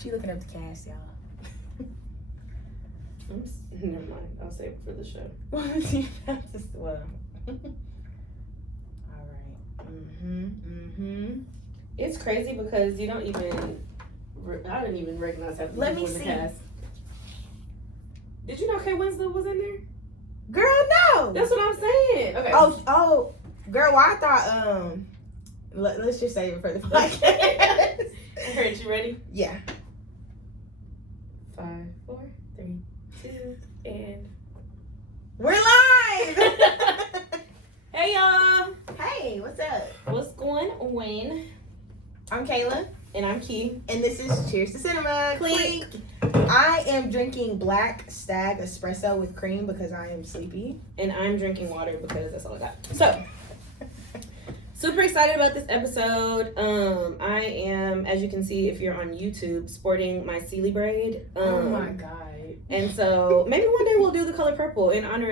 She looking up the cast, y'all. Never mind. I'll save it for the show. Well. All right. It's crazy because you don't even. I didn't even recognize half the Let people me in the see. cast. Did you know Kate Winslet was in there? Girl, no. That's what I'm saying. Okay. Oh, girl. Well, I thought. Let's just save it for the podcast. Alright, you ready? Yeah. 5, 4, 3, 2, and We're live. hey y'all! Hey, what's up? What's going on? I'm Kayla, And I'm Key. and this is Cheers to Cinema. Clink. I am drinking Black Stag Espresso with cream because I am sleepy. And I'm drinking water because that's all I got. So, super excited about this episode. I am, as you can see if you're on YouTube, sporting my Sealy braid. Oh my god. And so maybe one day we'll do the color purple in honor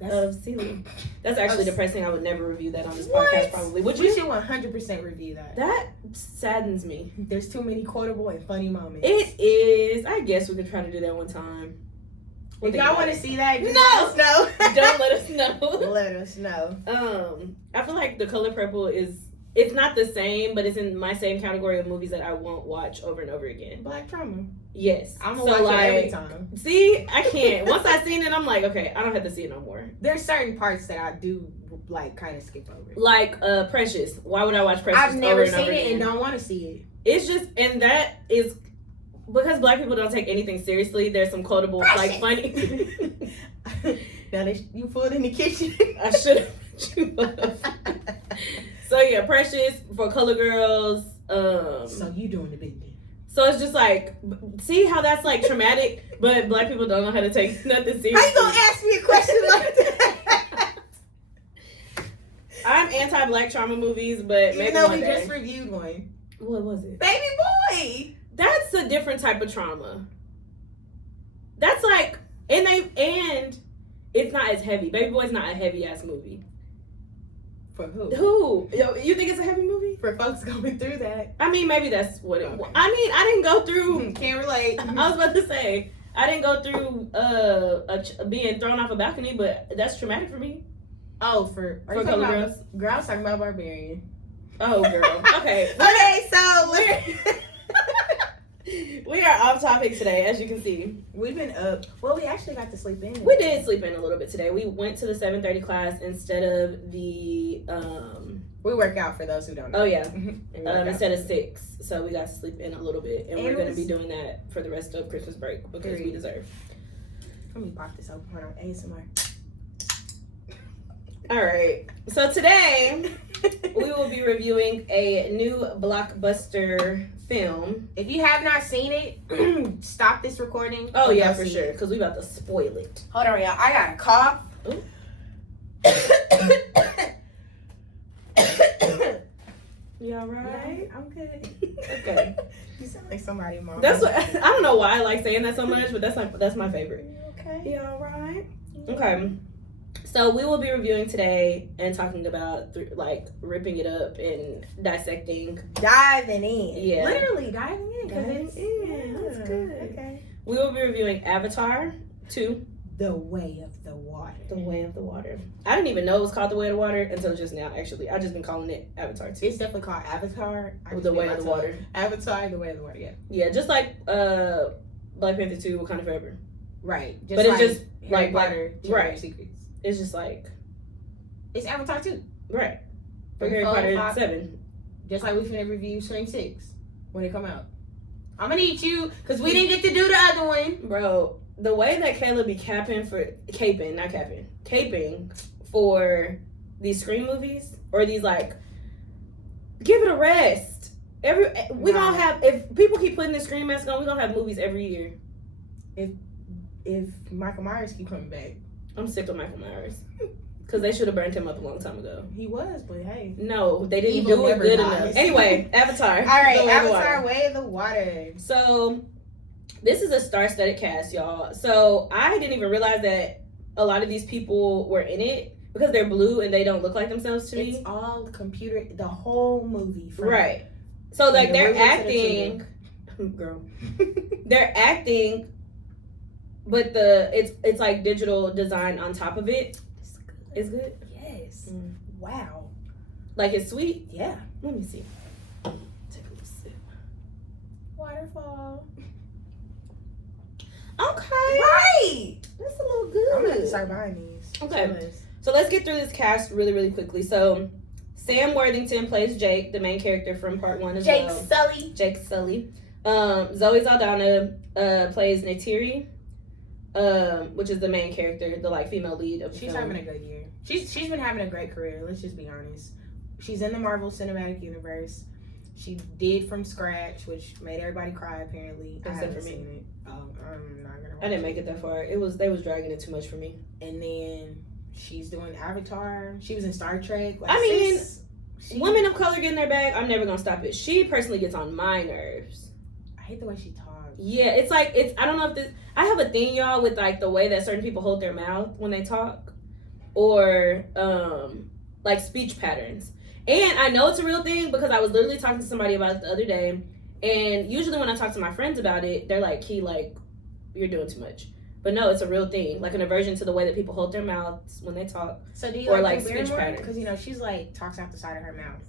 of Sealy. That's actually depressing. I would never review that on this podcast probably. Would We you? should 100% review that. That saddens me. There's too many quotable and funny moments. It is. I guess we could try to do that one time. If y'all want to see that, just No! let us know. Don't let us know. Let us know. I feel like the color purple it's not the same, but it's in my same category of movies that I won't watch over and over again. Black trauma. Yes. I'm gonna watch it every time. See, I can't. Once I've seen it, I'm like, okay, I don't have to see it no more. There's certain parts that I do like kind of skip over. Like Precious. Why would I watch Precious? I've never over and seen over it again? and don't want to see it. It's just, and that is because Black people don't take anything seriously. There's some quotable, like funny. Now you pulled in the kitchen. I should have. So yeah, Precious for Color Girls. So you doing the big thing. So it's just like, see how that's like traumatic, but Black people don't know how to take nothing seriously. How you gonna ask me a question like that? I'm anti-Black trauma movies, but maybe Even though one we day. just reviewed one. What was it? Baby Boy. That's a different type of trauma. That's like, and it's not as heavy. Baby Boy's not a heavy ass movie. For who? Who? You think it's a heavy movie? For folks going through that. I mean, maybe that's what it was. Okay. I mean, I didn't go through. Can't relate. I was about to say I didn't go through being thrown off a balcony, but that's traumatic for me. Oh, for Color Girls. Girl, I was talking about Barbarian. Oh, girl. Okay. Okay, so We are off topic today, as you can see. we've been up. Well, we actually got to sleep in. We did sleep in a little bit today. We went to the 7:30 class instead of the We work out for those who don't know. oh yeah, We work out. instead of 6. So we got to sleep in a little bit, and And we're it going to was- be doing that for the rest of Christmas break because we Agreed. deserve. Let me pop this open. Hold on. ASMR. All right. So today we will be reviewing a new blockbuster film. If you have not seen it, stop this recording. Oh and yeah, go for see sure, it. because we about to spoil it. Hold on, y'all. I got a cough. Ooh. You all right? I'm good. Okay. You sound like somebody, mom. That's what I don't know why I like saying that so much, but that's my favorite. Okay. You all right? Okay. So we will be reviewing today and talking about like ripping it up and dissecting. Diving in. Yeah. Literally diving in. 'cause Diving it's- in. That's good. Okay. We will be reviewing Avatar 2, The Way of the Water. The Way of the Water. I didn't even know it was called The Way of the Water until just now, actually. I just been calling it Avatar 2. It's definitely called Avatar. The Way of the Water. Avatar, The Way of the Water, yeah. Yeah, just like Black Panther 2, Wakanda Forever. Right. But it's just Harry like Potter, Chamber right. of Secrets. It's just like, It's Avatar 2. right. For Three, Harry four, Potter five. 7. Just like we finna review Scream 6 when it come out. I'm gonna need you, because we didn't get to do the other one. Bro, the way that Kayla be caping for these Scream movies, or these like, give it a rest. We Nah. gonna have, if people keep putting the Scream mask on, we gonna have movies every year. If Michael Myers keep coming back. I'm sick of Michael Myers. Because they should have burnt him up a long time ago. He was, but hey. No, they didn't Evil do it never good dies. enough. Anyway, Avatar. All right, The Way of the Water. Avatar, Way of the Water. So, this is a star-studded cast, y'all. So, I didn't even realize that a lot of these people were in it because they're blue and they don't look like themselves to It's me. all computer, the whole movie. Right. So, like, the they're wizard to the acting. girl. They're acting, but it's like digital design on top of it. It's good. It's good. Yes. Wow. Like it's sweet. Yeah. Let me see. Take a little sip. Waterfall. Okay. Right. That's a little good. I'm gonna have to start buying these. Okay. So let's get through this cast really, really quickly. So Sam Worthington plays Jake, the main character from part 1 as well. Jake Sully. Zoe Saldaña plays Neytiri, which is the main character, the like female lead of the She's film. having a good year. She's been having a great career. Let's just be honest. She's in the Marvel Cinematic Universe. She did From Scratch, which made everybody cry. Apparently, I haven't seen it. Oh, I'm not gonna. I didn't make it that far. They was dragging it too much for me. And then she's doing Avatar. She was in Star Trek. Like, I mean, women of color getting their bag. I'm never gonna stop it. She personally gets on my nerves. I hate the way she talks. Yeah, it's like I don't know if this. I have a thing, y'all, with like the way that certain people hold their mouth when they talk, or like speech patterns. And I know it's a real thing because I was literally talking to somebody about it the other day. And usually when I talk to my friends about it, they're like, "Key, like, you're doing too much." But no, it's a real thing. Like an aversion to the way that people hold their mouths when they talk. So do you or like speech patterns? Because, you know, she's like, talks out the side of her mouth.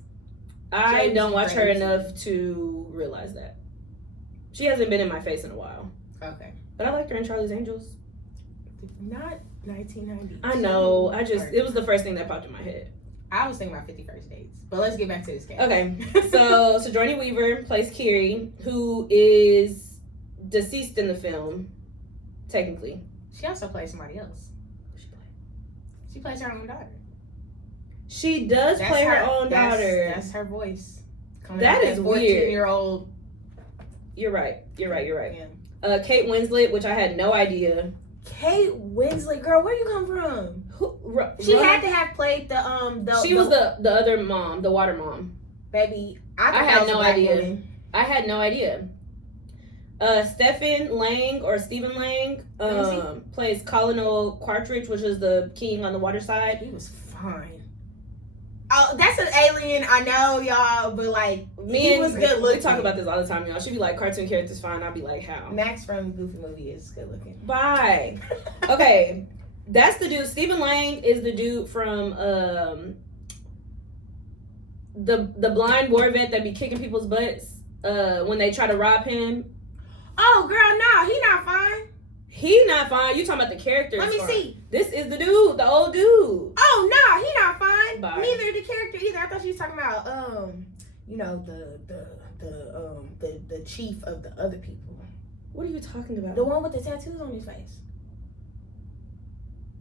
I don't watch her crazy. enough to realize that. She hasn't been in my face in a while. Okay. But I liked her in Charlie's Angels. Not 1990. I know. It was the first thing that popped in my head. I was thinking about 50 First Dates. But let's get back to this case. Okay. So Sigourney Weaver plays Kiri, who is deceased in the film, technically. She also plays somebody else. She plays her own daughter. She does play her own daughter. That's her voice. That is weird. 14-year-old. You're right. Yeah. Kate Winslet, which I had no idea. Kate Winslet, girl, where you come from? She had to have played She was the other mom, the water mom. Baby, I had no idea. I had no idea. Stephen Lang or Stephen Lang plays Colonel Quaritch, which is the king on the water side. He was fine. Oh, that's an alien, I know, y'all, but like, he was good looking. We talk about this all the time, y'all. She'd be like, cartoon characters fine. I'll be like, how? Max from Goofy Movie is good looking. Bye. Okay, that's the dude. Stephen Lang is the dude from the blind war vet that be kicking people's butts when they try to rob him. Oh, girl, no, he not fine. He not fine. You talking about the character? Let me see. This is the dude, the old dude. Oh no, he not fine. Bye. Neither the character either. I thought she was talking about you know, the chief of the other people. What are you talking about? The one with the tattoos on his face.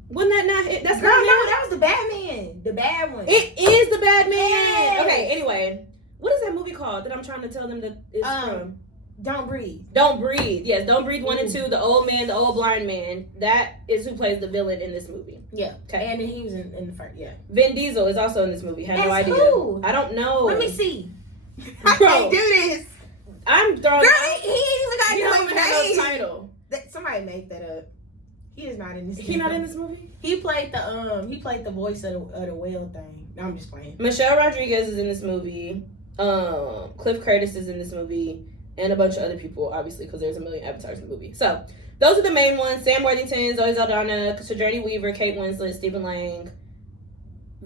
Wasn't that not it? That's Girl, not no, him. that was the Batman. The bad one. It is the bad man. Yes. Okay, anyway. What is that movie called that I'm trying to tell them that it's from? Don't Breathe. Don't Breathe. Yes, Don't Breathe 1 and 2. The old man, the old blind man. That is who plays the villain in this movie. Yeah. Okay. And then he was in the first. Yeah. Vin Diesel is also in this movie. Had no That's idea. who? I don't know. Let me see. I can't do this. I'm throwing. Girl, he ain't You even don't even got have no no name. title. Somebody make that up. He is not in this. He not in this movie. He played the voice of the whale thing. No, I'm just playing. Michelle Rodriguez is in this movie. Cliff Curtis is in this movie. And a bunch of other people, obviously, because there's a million avatars in the movie. So, those are the main ones. Sam Worthington, Zoe Saldaña, Sigourney Weaver, Kate Winslet, Stephen Lang.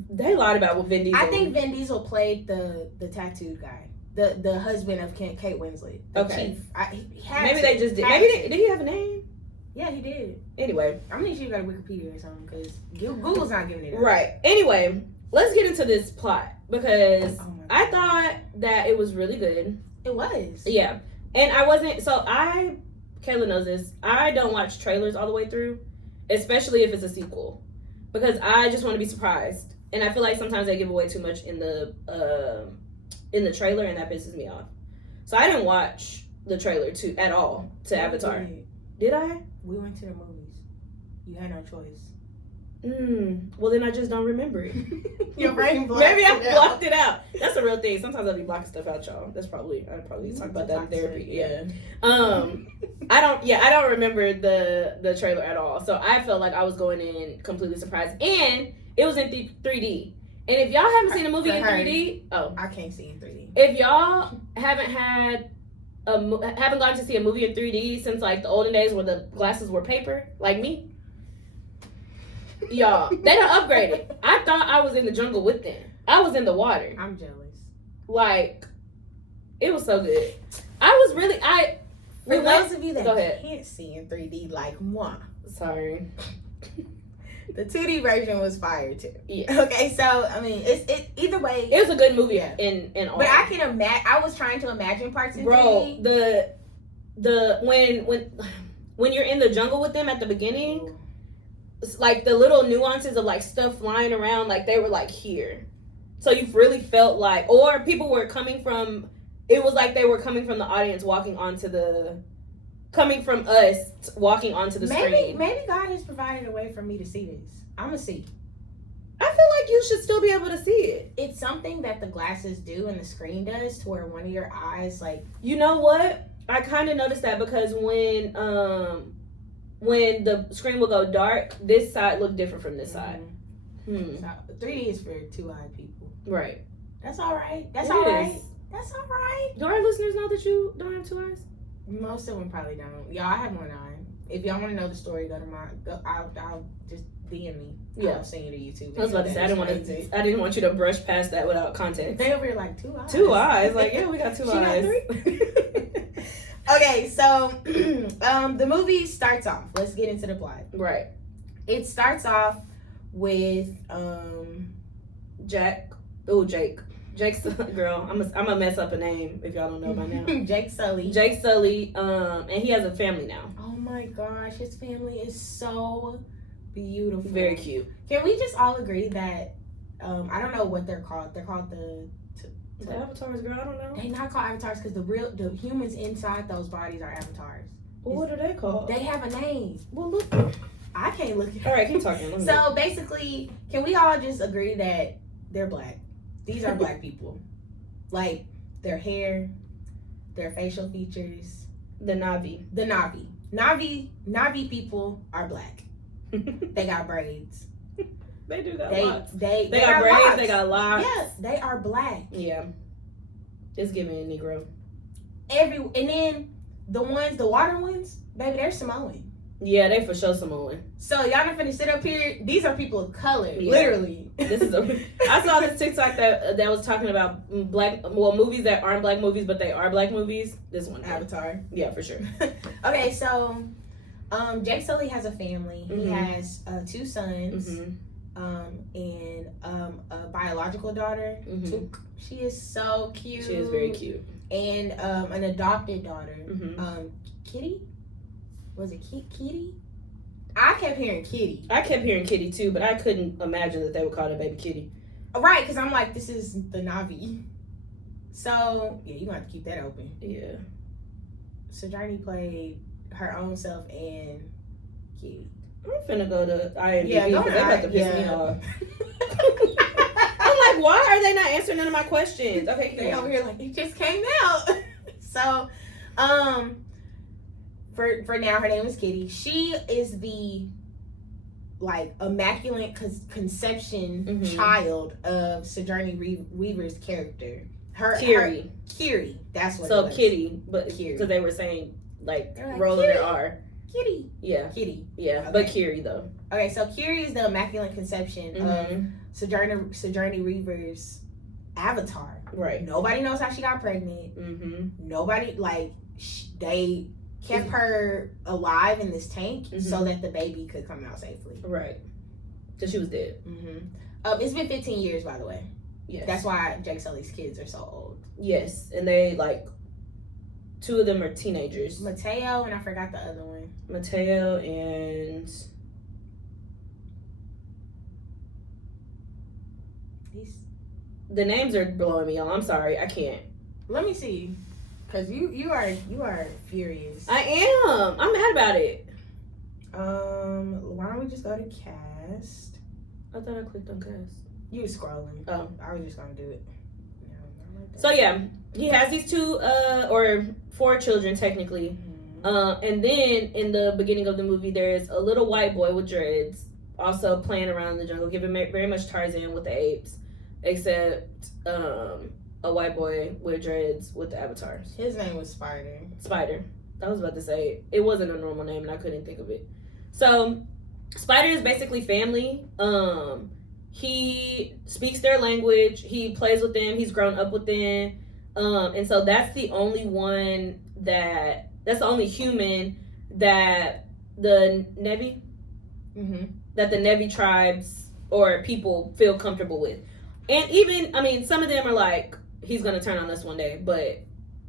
They lied about Vin Diesel. I think Vin Diesel played the tattooed guy. The husband of Kate Winslet. The Okay. chief. He had Maybe to. they just did. Did he have a name? Yeah, he did. Anyway. I'm gonna need you to go to Wikipedia or something, because Google's not giving it up. Right. Anyway, let's get into this plot. Because Oh my God. I thought that it was really good. It was. Yeah. And I wasn't, Kayla knows this, I don't watch trailers all the way through, especially if it's a sequel, because I just want to be surprised. And I feel like sometimes they give away too much in the trailer, and that pisses me off. So I didn't watch the trailer at all to Avatar. Did I? We went to the movies. You had no choice. Well, then I just don't remember it. Your brain blocked Maybe I it out. blocked it out. That's a real thing. Sometimes I'll be blocking stuff out, y'all. I probably need to talk about that in therapy. Yeah. I don't remember the trailer at all. So I felt like I was going in completely surprised. And it was in 3D. And if y'all haven't seen a movie in 3D, I can't see in 3D. if y'all haven't had haven't gone to see a movie in 3D since like the olden days where the glasses were paper, like me. Y'all, they done upgraded. I thought I was in the jungle with them. I was in the water. I'm jealous. Like, it was so good. For those of you that can't see in 3D like moi. Sorry. The 2D version was fire too. Yeah. Okay, so I mean, it either way. It was a good movie. Yeah. In all. But I can imagine. I was trying to imagine parts in 3D. Bro, when you're in the jungle with them at the beginning, like the little nuances of like stuff flying around, like they were like here, so you really felt like, or people were coming from. It was like they were coming from the audience coming from us walking onto the screen. Maybe God has provided a way for me to see this. I'm gonna see. I feel like you should still be able to see it. It's something that the glasses do and the screen does to where one of your eyes, like, you know what? I kind of noticed that because when the screen would go dark, this side looked different from this side. So 3D is for 2-eyed people. Right. That's all right. That's all right. That's all right. Do our listeners know that you don't have 2 eyes? Most of them probably don't. Y'all, I have 1 eye. If y'all want to know the story, I'll just DM me. Yeah, I'll send you to YouTube. I was about to say I didn't want you to brush past that without context. They over here like 2 eyes. 2 eyes, like yeah, we got 2 eyes. Got 3. Okay, so the movie starts off. Let's get into the plot. Right. It starts off with Jake's girl. I'm gonna mess up a name if y'all don't know by now. Jake Sully. And he has a family now. Oh my gosh, his family is so beautiful. Very cute. Can we just all agree that I don't know what they're called. They're called the avatars, girl. I don't know. They're not called avatars because the humans inside those bodies are avatars. Well, what are they called? They have a name. Well, look. I can't look at. All right, keep talking. So basically, can we all just agree that they're black? These are black people. Like, their hair, their facial features. The Na'vi. Na'vi people are black. They got braids. They do got locks. They got braids, locks. they got locks. Yes, they are black. Yeah. It's giving a Negro. And then the water ones, baby, they're Samoan. Yeah, they for sure Samoan. So y'all not finna sit up here. These are people of color, literally. I saw this TikTok that was talking about movies that aren't black movies, but they are black movies. This one, Avatar. Yeah, for sure. Okay, so Jake Sully has a family. Mm-hmm. He has 2 sons, mm-hmm. and a biological daughter. Mm-hmm. She is so cute. She is very cute. And an adopted daughter, mm-hmm. Kitty. Was it Kitty? I kept hearing Kitty. I kept hearing Kitty too, but I couldn't imagine that they would call her baby Kitty. Right, because I'm like, this is the Na'vi. So, yeah, you're going to have to keep that open. Yeah. Sigourney played her own self and Kitty. I'm finna go to IMDb because they about to piss me off. I'm like, why are they not answering none of my questions? Okay, they over here like, it just came out. So, for now, her name is Kitty. She is the immaculate conception mm-hmm. child of Sigourney Weaver's character. Kiri. That's what. So it was. Kitty, but Kiri. because they were saying like rolling Kitty. their R. Kitty. Yeah. Kitty. Yeah, okay. But Kiri though. Okay, so Kiri is the immaculate conception mm-hmm. of Sigourney Weaver's avatar. Right. Nobody knows how she got pregnant. Mm-hmm. Nobody they kept her alive in this tank mm-hmm. so that the baby could come out safely. Right. Because she was dead. Mm-hmm. It's been 15 years, by the way. Yes. That's why Jake Sully's kids are so old. Yes, and they 2 of them are teenagers. Mateo and I forgot the other one. Mateo and the names are blowing me on. I'm sorry, I can't. Let me see. Cause you are furious. I am. I'm mad about it. Why don't we just go to cast? I thought I clicked on cast. You were scrolling. Oh, I was just gonna do it. So yeah, he has these 2 or 4 children technically. Mm-hmm. And then in the beginning of the movie, there's a little white boy with dreads also playing around in the jungle, giving very much Tarzan with the apes, except a white boy with dreads with the avatars. His name was Spider. Spider. I was about to say it wasn't a normal name and I couldn't think of it. So Spider is basically family. He speaks their language. He plays with them. He's grown up with them. And so that's the only one that's the only human that the Nevi, that the Nevi tribes or people feel comfortable with. And even, I mean, some of them are like, he's going to turn on us one day, but,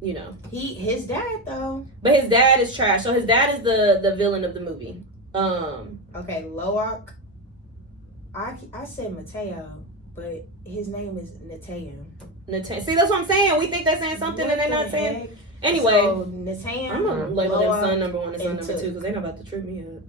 you know. His dad, though. But his dad is trash. So his dad is the villain of the movie. Okay, Loak. I said Mateo, but his name is Nateo. See, that's what I'm saying. We think they're saying something and they're not saying. Anyway, so Nateo, I'm gonna label them son number 1 and son number 2 because they're not about to trip me up.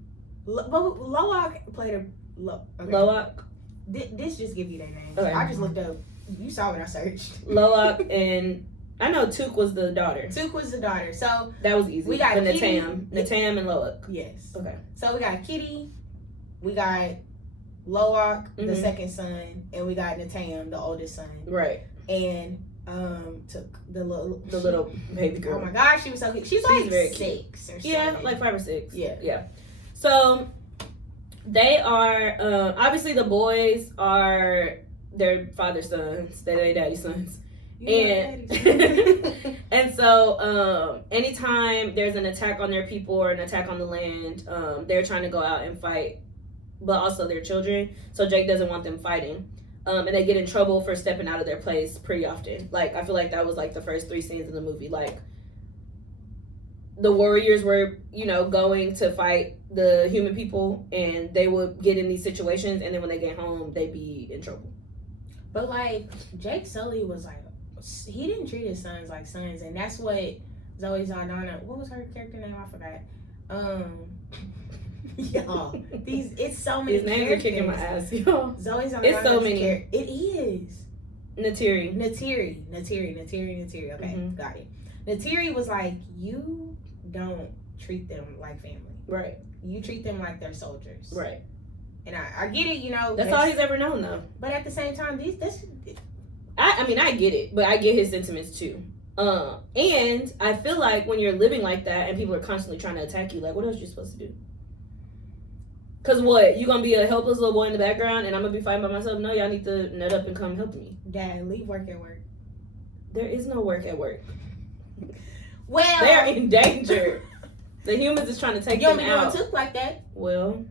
But Loak played a Loak. This just give you their names. Okay. I just looked up. You saw what I searched. Loak and I know Took was the daughter. Took was the daughter. So that was easy. We got Natam and Loak. Yes. Okay. So we got Kitty, we got Loak, the second son, and we got Natam, the oldest son. Right. And Took the little baby girl. Oh my gosh, she was so cute. She's like very 6 or 7. Yeah, like 5 or 6. Yeah. Yeah. So they are obviously the boys are their father's sons, they're their daddy's sons. And and so anytime there's an attack on their people or an attack on the land, they're trying to go out and fight, but also their children. So Jake doesn't want them fighting. And they get in trouble for stepping out of their place pretty often. Like, I feel like that was like the first 3 scenes in the movie. Like, the warriors were, you know, going to fight the human people, and they would get in these situations, and then when they get home, they'd be in trouble. But like, Jake Sully was like, he didn't treat his sons like sons, and that's what Zoe Saldaña, what was her character name? I forgot. Y'all, it's so many. These names are kicking my ass, y'all. Zoe Saldaña. It's so many. It is. Natiri. Okay, got it. Natiri was like, you don't treat them like family. Right. You treat them like they're soldiers. Right. And I get it, you know. That's all he's ever known, though. But at the same time, I mean, I get it, but I get his sentiments too. And I feel like when you're living like that and people are constantly trying to attack you, like, what else are you supposed to do? Because what? You gonna be a helpless little boy in the background and I'm gonna be fighting by myself? No, y'all need to nut up and come help me. Dad, leave work at work. There is no work at work. Well, they're in danger. The humans is trying to take them out. Took like that. Well,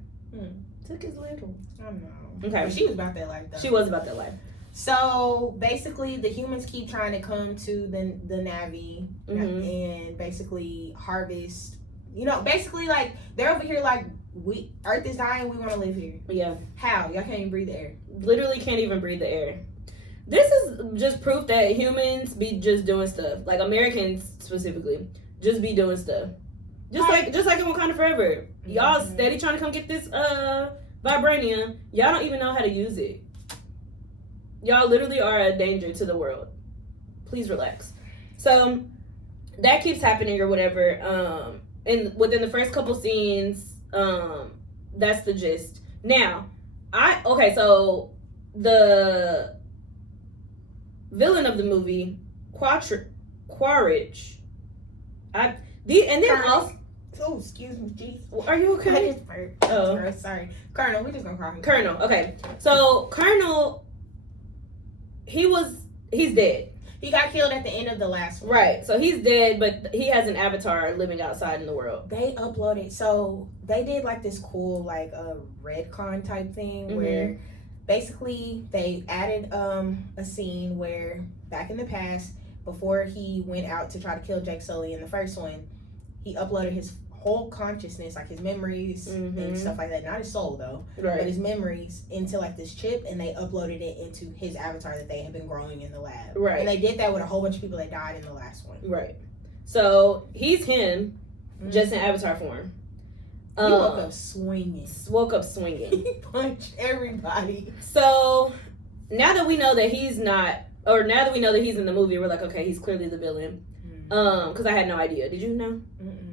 Took is little. I know. Okay. But she was about that life, though. She was about that life. So basically, the humans keep trying to come to the Navi and basically harvest. You know, basically, like, they're over here like, Earth is dying, we want to live here. Yeah. How? Y'all can't even breathe the air. Literally can't even breathe the air. This is just proof that humans be just doing stuff. Like, Americans specifically, just be doing stuff. Just like in Wakanda Forever. Y'all steady trying to come get this vibranium. Y'all don't even know how to use it. Y'all literally are a danger to the world. Please relax. So that keeps happening or whatever. And within the first couple scenes, that's the gist. Now, so the villain of the movie, Quaritch. Oh, excuse me, jeez. Are you okay? Oh, sorry. Colonel, we're just gonna call him Colonel. Okay. So Colonel, he's dead. He got killed at the end of the last one. Right. So he's dead, but he has an avatar living outside in the world. They uploaded, so they did like this cool like a Redcon type thing where basically they added a scene where back in the past, before he went out to try to kill Jake Sully in the first one, he uploaded his whole consciousness, like his memories and stuff like that. Not his soul though, but his memories into like this chip, and they uploaded it into his avatar that they had been growing in the lab. Right. And they did that with a whole bunch of people that died in the last one. Right. So he's him, just in avatar form. He woke up swinging. He punched everybody. So now that we know that he's not, or now that we know that he's in the movie, we're like, okay, he's clearly the villain. Because I had no idea. Did you know?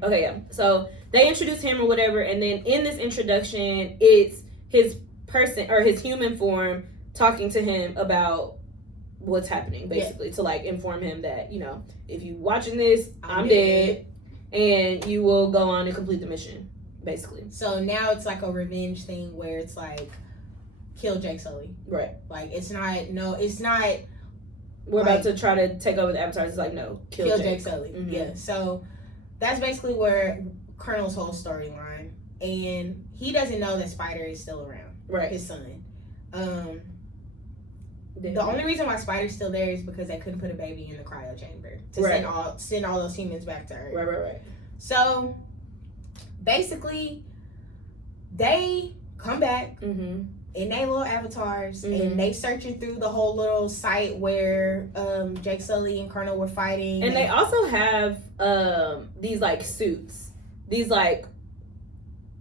Okay, yeah. So they introduced him or whatever, and then in this introduction, it's his person or his human form talking to him about what's happening, basically, to like inform him that, you know, if you watching this, I'm dead, and you will go on and complete the mission, basically. So now it's like a revenge thing where it's like, kill Jake Sully. Right. Like, it's not. We're about to try to take over the Avatars. It's like, no, kill Jake Sully. Mm-hmm. Yeah. So that's basically where Colonel's whole storyline, and he doesn't know that Spider is still around. Right. His son. The only reason why Spider's still there is because they couldn't put a baby in the cryo chamber to send all those humans back to Earth. Right. So basically, they come back in their little avatars, and they searching through the whole little site where Jake Sully and Colonel were fighting. And they also have these like suits. These like,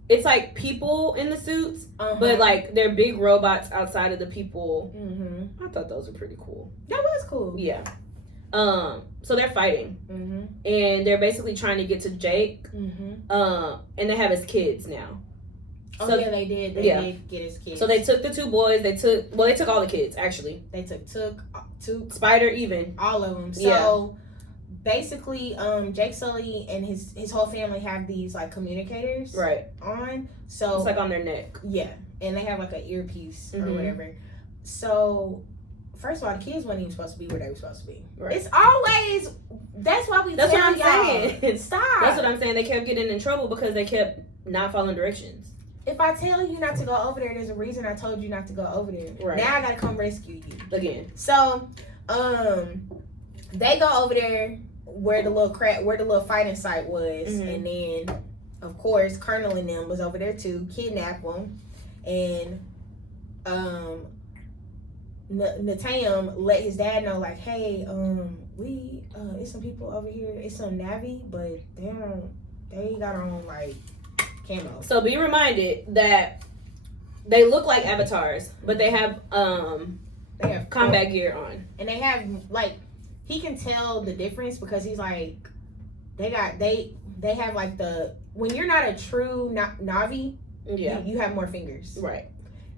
it's like people in the suits, but like they're big robots outside of the people. I thought those were pretty cool. That was cool. Yeah. So they're fighting, and they're basically trying to get to Jake. And they have his kids now. So, yeah, they did. They did get his kids. So they took the 2 boys. They took all the kids, actually. They took Spider even. All of them. So basically, Jake Sully and his whole family have these like communicators on. So it's like on their neck. Yeah. And they have like an earpiece or whatever. So first of all, the kids weren't even supposed to be where they were supposed to be. Right. It's always that's why we That's tell what I'm saying. Stop. That's what I'm saying. They kept getting in trouble because they kept not following directions. If I tell you not to go over there, there's a reason I told you not to go over there. Right. Now I gotta come rescue you. Again. So, they go over there where the little fighting site was, and then, of course, Colonel and them was over there too, kidnap them, and Natam let his dad know, like, hey, it's some people over here, it's some Navi, but they got on like camo. So be reminded that they look like avatars, but they have combat gear on, and they have like, he can tell the difference because he's like, they have like when you're not a true Navi, you have more fingers, right?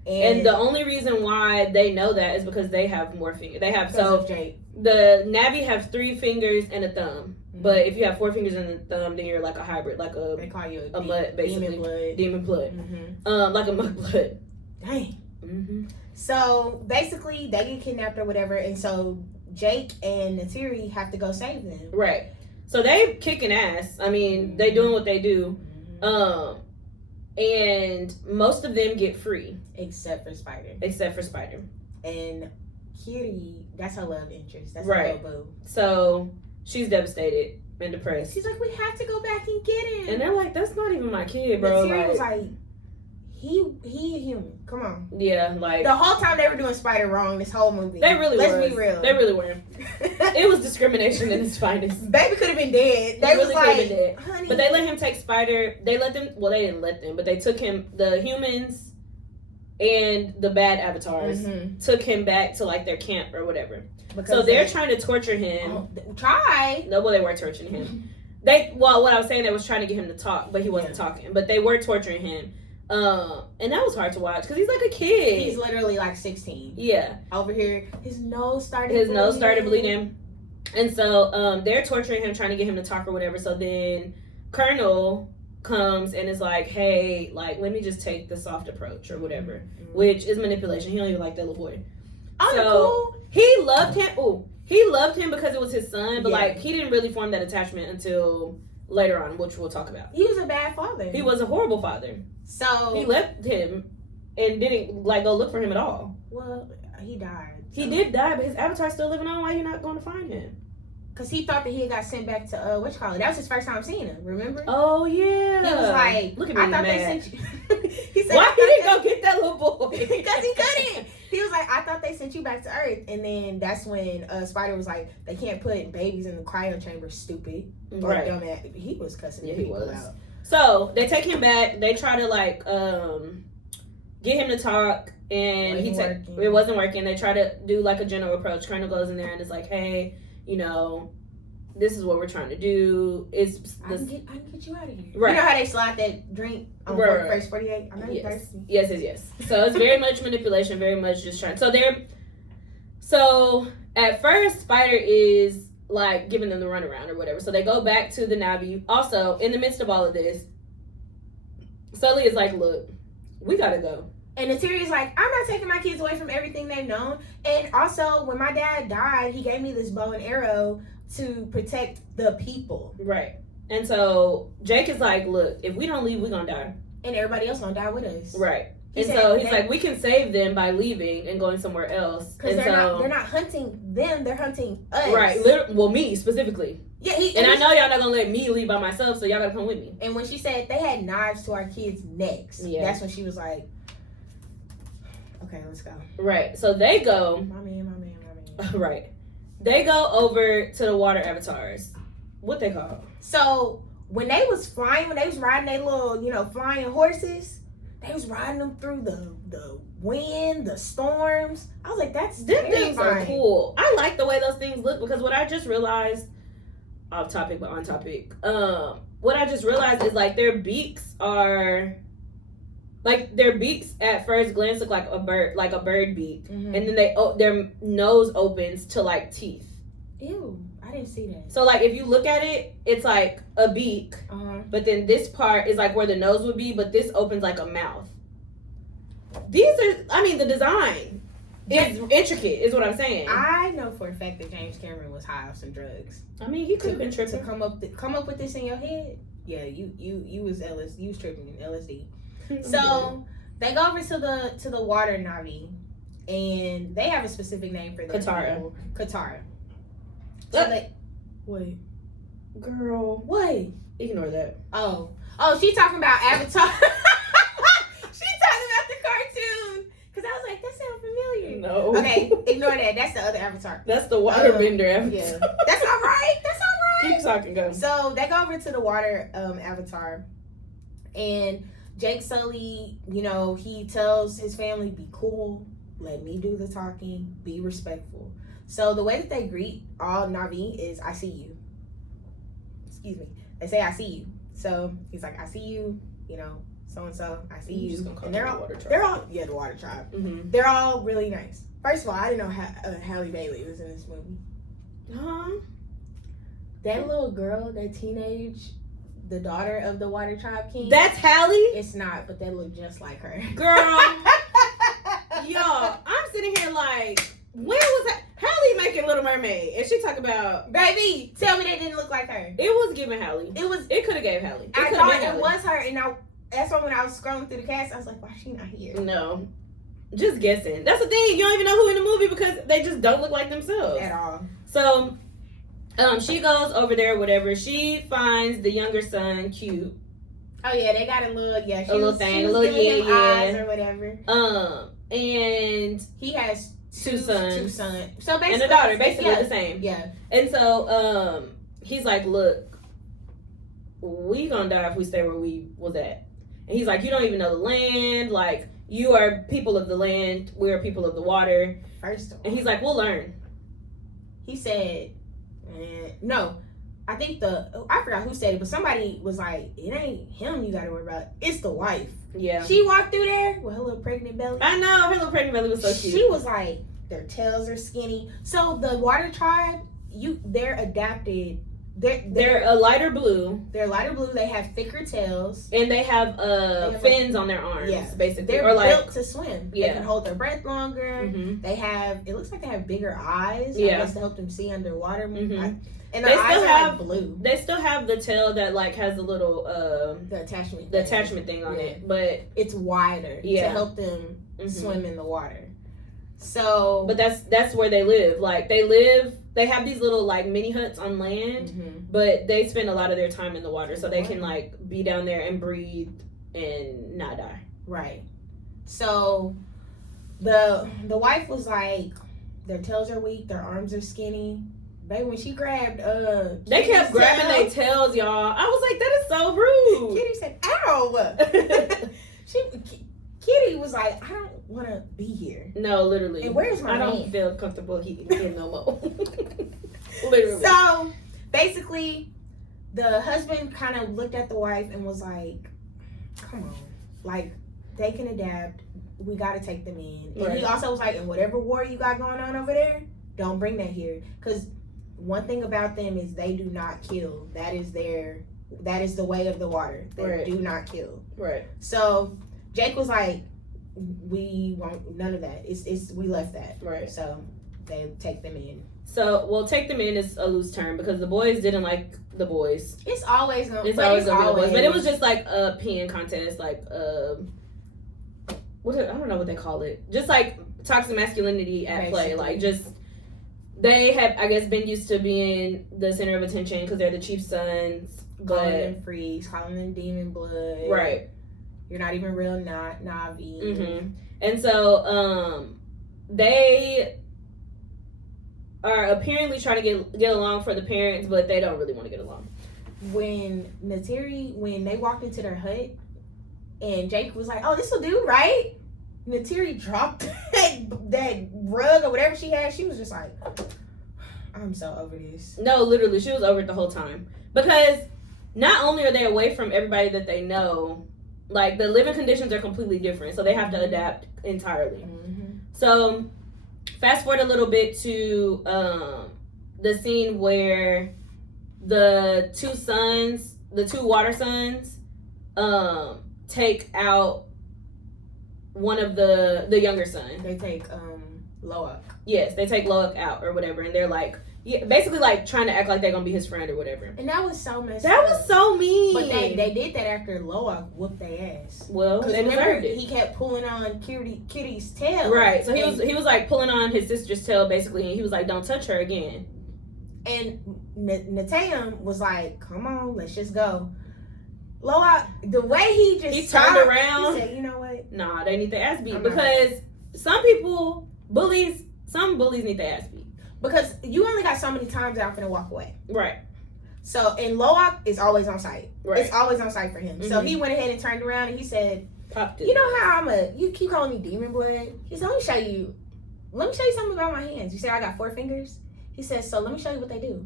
And the only reason why they know that is because they have more fingers. They have the Navi have 3 fingers and a thumb. But if you have 4 fingers and a thumb, then you're like a hybrid, like they call you a mud, basically. Demon blood. Like a mud blood. Dang. So basically, they get kidnapped or whatever, and so Jake and Natiri have to go save them. Right. So they kicking ass. I mean, they doing what they do. And most of them get free, except for Spider. And Kiri, that's her love interest. That's her little boo. So she's devastated and depressed. She's like, we have to go back and get him. And they're like, that's not even my kid, bro. Kiri was like, he a human. Come on. Yeah, like the whole time they were doing Spider wrong this whole movie. They really were. Let's be real. They really were. It was discrimination in its finest. Baby could have been dead. They really could have been dead. Honey. But they let him take Spider. They let them. Well, they didn't let them, but they took him. The humans and the bad avatars took him back to like their camp or whatever. So they're trying to torture him. No, well, they were torturing him. What I was saying, they was trying to get him to talk, but he wasn't talking. But they were torturing him. And that was hard to watch because he's like a kid. He's literally like 16. Yeah. Over here, his nose started bleeding. And so they're torturing him, trying to get him to talk or whatever. So then Colonel comes and is like, hey, like, let me just take the soft approach or whatever, which is manipulation. He don't even like that little boy. Cool. He loved him. He loved him because it was his son, but like he didn't really form that attachment until later on, which we'll talk about. He was a bad father. He was a horrible father. So he left him and didn't like go look for him at all. Well, he died. So. He did die, but his avatar's still living on. Why are you not going to find him? Because he thought that he got sent back to that was his first time seeing him. Remember? Oh yeah. He was like, "Look at me, I thought mad. They sent you." He said, "Why he didn't go get that little boy?" Because he couldn't. He was like, "I thought they sent you back to Earth," and then that's when Spider was like, "They can't put babies in the cryo chamber, stupid." Right. Or dumbass. He was cussing people out. So they take him back. They try to like get him to talk, and it wasn't working. They try to do like a general approach. Colonel goes in there and is like, "Hey, you know, this is what we're trying to do. I can get you out of here." Right. You know how they slide that drink on first 48? I know you're thirsty. Yes. So it's very much manipulation, very much just trying. So at first, Spider is like giving them the runaround or whatever. So they go back to the Navi. Also, in the midst of all of this, Sully is like, look, we gotta go. And Natiria's like, I'm not taking my kids away from everything they've known. And also, when my dad died, he gave me this bow and arrow to protect the people. Right. And so Jake is like, look, if we don't leave, we're gonna die. And everybody else gonna die with us. Right. And so he's like, we can save them by leaving and going somewhere else. Because they're not hunting them, they're hunting us. Right. Well, me specifically. Yeah. And I know y'all not gonna let me leave by myself, so y'all gotta come with me. And when she said they had knives to our kids' necks, that's when she was like, okay, let's go. Right. So they go. My man. Right. They go over to the water avatars. What they call? So when they was flying, when they was riding their little, flying horses, they was riding them through the wind, the storms. I was like, them things are cool. I like the way those things look because what I just realized, off topic but on topic, what I just realized is like their beaks at first glance look like a bird beak, and then their nose opens to like teeth. Ew. I didn't see that. So, like, if you look at it, it's like a beak, but then this part is like where the nose would be, but this opens like a mouth. The design is intricate, is what I'm saying. I know for a fact that James Cameron was high off some drugs. I mean, he could have been tripping. To come up with this in your head. Yeah, you was tripping in LSD. So they go over to the water Navi, and they have a specific name for them. Katara. So wait. Girl. What? Ignore that. Oh, she talking about Avatar. She talking about the cartoon. Because I was like, that sounds familiar. No. Okay, ignore that. That's the other Avatar. That's the waterbender Avatar. Yeah. That's all right. Keep talking, go. So they go over to the water Avatar. And Jake Sully, he tells his family, be cool. Let me do the talking. Be respectful. So the way that they greet all Navi is, I see you. Excuse me. They say, I see you. So he's like, I see you, so-and-so, I see you. Just gonna call and the water tribe. The water tribe. Mm-hmm. They're all really nice. First of all, I didn't know Halle Bailey was in this movie. Huh? That little girl, that teenage, the daughter of the water tribe king. That's Halle? It's not, but they look just like her. Girl. Y'all, I'm sitting here like, when was that? Halle making Little Mermaid, and she talk about, baby, tell me they didn't look like her. It was giving Halle. It could have gave Halle. I thought it was her, and that's why when I was scrolling through the cast, I was like, why is she not here? No, just guessing. That's the thing. You don't even know who in the movie because they just don't look like themselves at all. So, she goes over there, whatever. She finds the younger son cute. Oh yeah, they got a little thing, a little eyes or whatever. And he has two sons. So basically, and a daughter, basically the same. Yeah. And so, he's like, look, we gonna die if we stay where we was at. And he's like, you don't even know the land. Like, you are people of the land. We are people of the water. First of all. And he's like, we'll learn. He said, no. I think I forgot who said it, but somebody was like, it ain't him you gotta worry about. It's the wife. Yeah. She walked through there with her little pregnant belly. I know, her little pregnant belly was so cute. She was like, their tails are skinny. So the water tribe, they're adapted. They're a lighter blue. They're lighter blue. They have thicker tails. And they have fins on their arms, basically. They're built to swim. Yeah. They can hold their breath longer. Mm-hmm. it looks like they have bigger eyes. Yeah. I guess to help them see underwater. Mm-hmm. And their eyes are like blue. They still have the tail that like has a little the attachment thing on it, but it's wider to help them swim in the water. So, but that's where they live. Like they have these little like mini huts on land, but they spend a lot of their time in the water, so they can like be down there and breathe and not die. Right. So the wife was like, their tails are weak, their arms are skinny. Baby, when she grabbed they kept grabbing their tails, y'all. I was like, that is so rude. Kitty said, ow. Kitty was like, I don't want to be here. No, literally. And where's my I don't hand? feel comfortable here no more. Literally. So basically, the husband kind of looked at the wife and was like, come on, like they can adapt. We got to take them in. And he also was like, and whatever war you got going on over there, don't bring that here. Because one thing about them is they do not kill. That is the way of the water. They do not kill. Right. So Jake was like, we won't, none of that. We left that. Right. So they take them in. So, well, take them in is a loose term because the boys didn't like the boys. It's always gonna be the boys. But it was just like a peeing contest, like I don't know what they call it. Just like toxic masculinity at play. Like just they have, I guess, been used to being the center of attention because they're the chief's sons. Calling them freaks, calling them demon blood. Right. You're not even real, not Navi. Mm-hmm. And so they are apparently trying to get along for the parents, but they don't really want to get along. When they walked into their hut, and Jake was like, "Oh, this will do, right?" Natiri dropped that rug or whatever she had. She was just like, "I'm so over this." No, literally, she was over it the whole time because not only are they away from everybody that they know, like the living conditions are completely different, so they have to adapt entirely. Mm-hmm. So fast forward a little bit to the scene where the two water sons take out one of the younger son. They take Loak. Yes, they take Loak out or whatever, and they're like, yeah, basically like trying to act like they're gonna be his friend or whatever. And that was so messed up. That was so mean. But they did that after Loak whooped their ass. Well, they deserved it. He kept pulling on Kitty's tail. Right. So he was like pulling on his sister's tail basically, and he was like, "Don't touch her again." And Natam was like, "Come on, let's just go." Loak, the way he turned around. He said, "You know what? Nah, they need their ass beat because some bullies need their ass beat. Because you only got so many times out for to walk away. Right. So, and Loak is always on site. Right. It's always on site for him. Mm-hmm. So he went ahead and turned around and he said, "You know how you keep calling me demon blood?" He said, let me show you something about my hands. You said I got 4 fingers? He said, so let me show you what they do.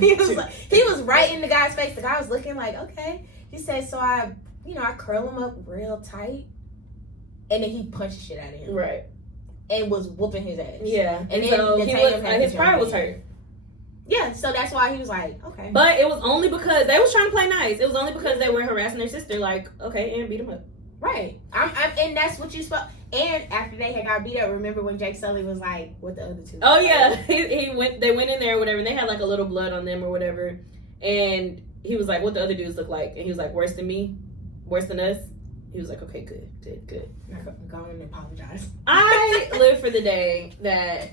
He was right in the guy's face. The guy was looking like, okay. He said, so I curl him up real tight. And then he punched the shit out of him. Right. And was whooping his ass. Yeah. And so his pride was hurt. Yeah, so that's why he was like, okay. But it was only because they was trying to play nice. It was only because they were harassing their sister, like, okay, and beat him up. Right. And that's what you spoke. And after they had got beat up, remember when Jake Sully was like, what the other two? Oh yeah, they went in there or whatever, and they had like a little blood on them or whatever, and he was like, what the other dudes look like? And he was like, worse than me, worse than us. He was like, okay, good. Go and apologize. I live for the day that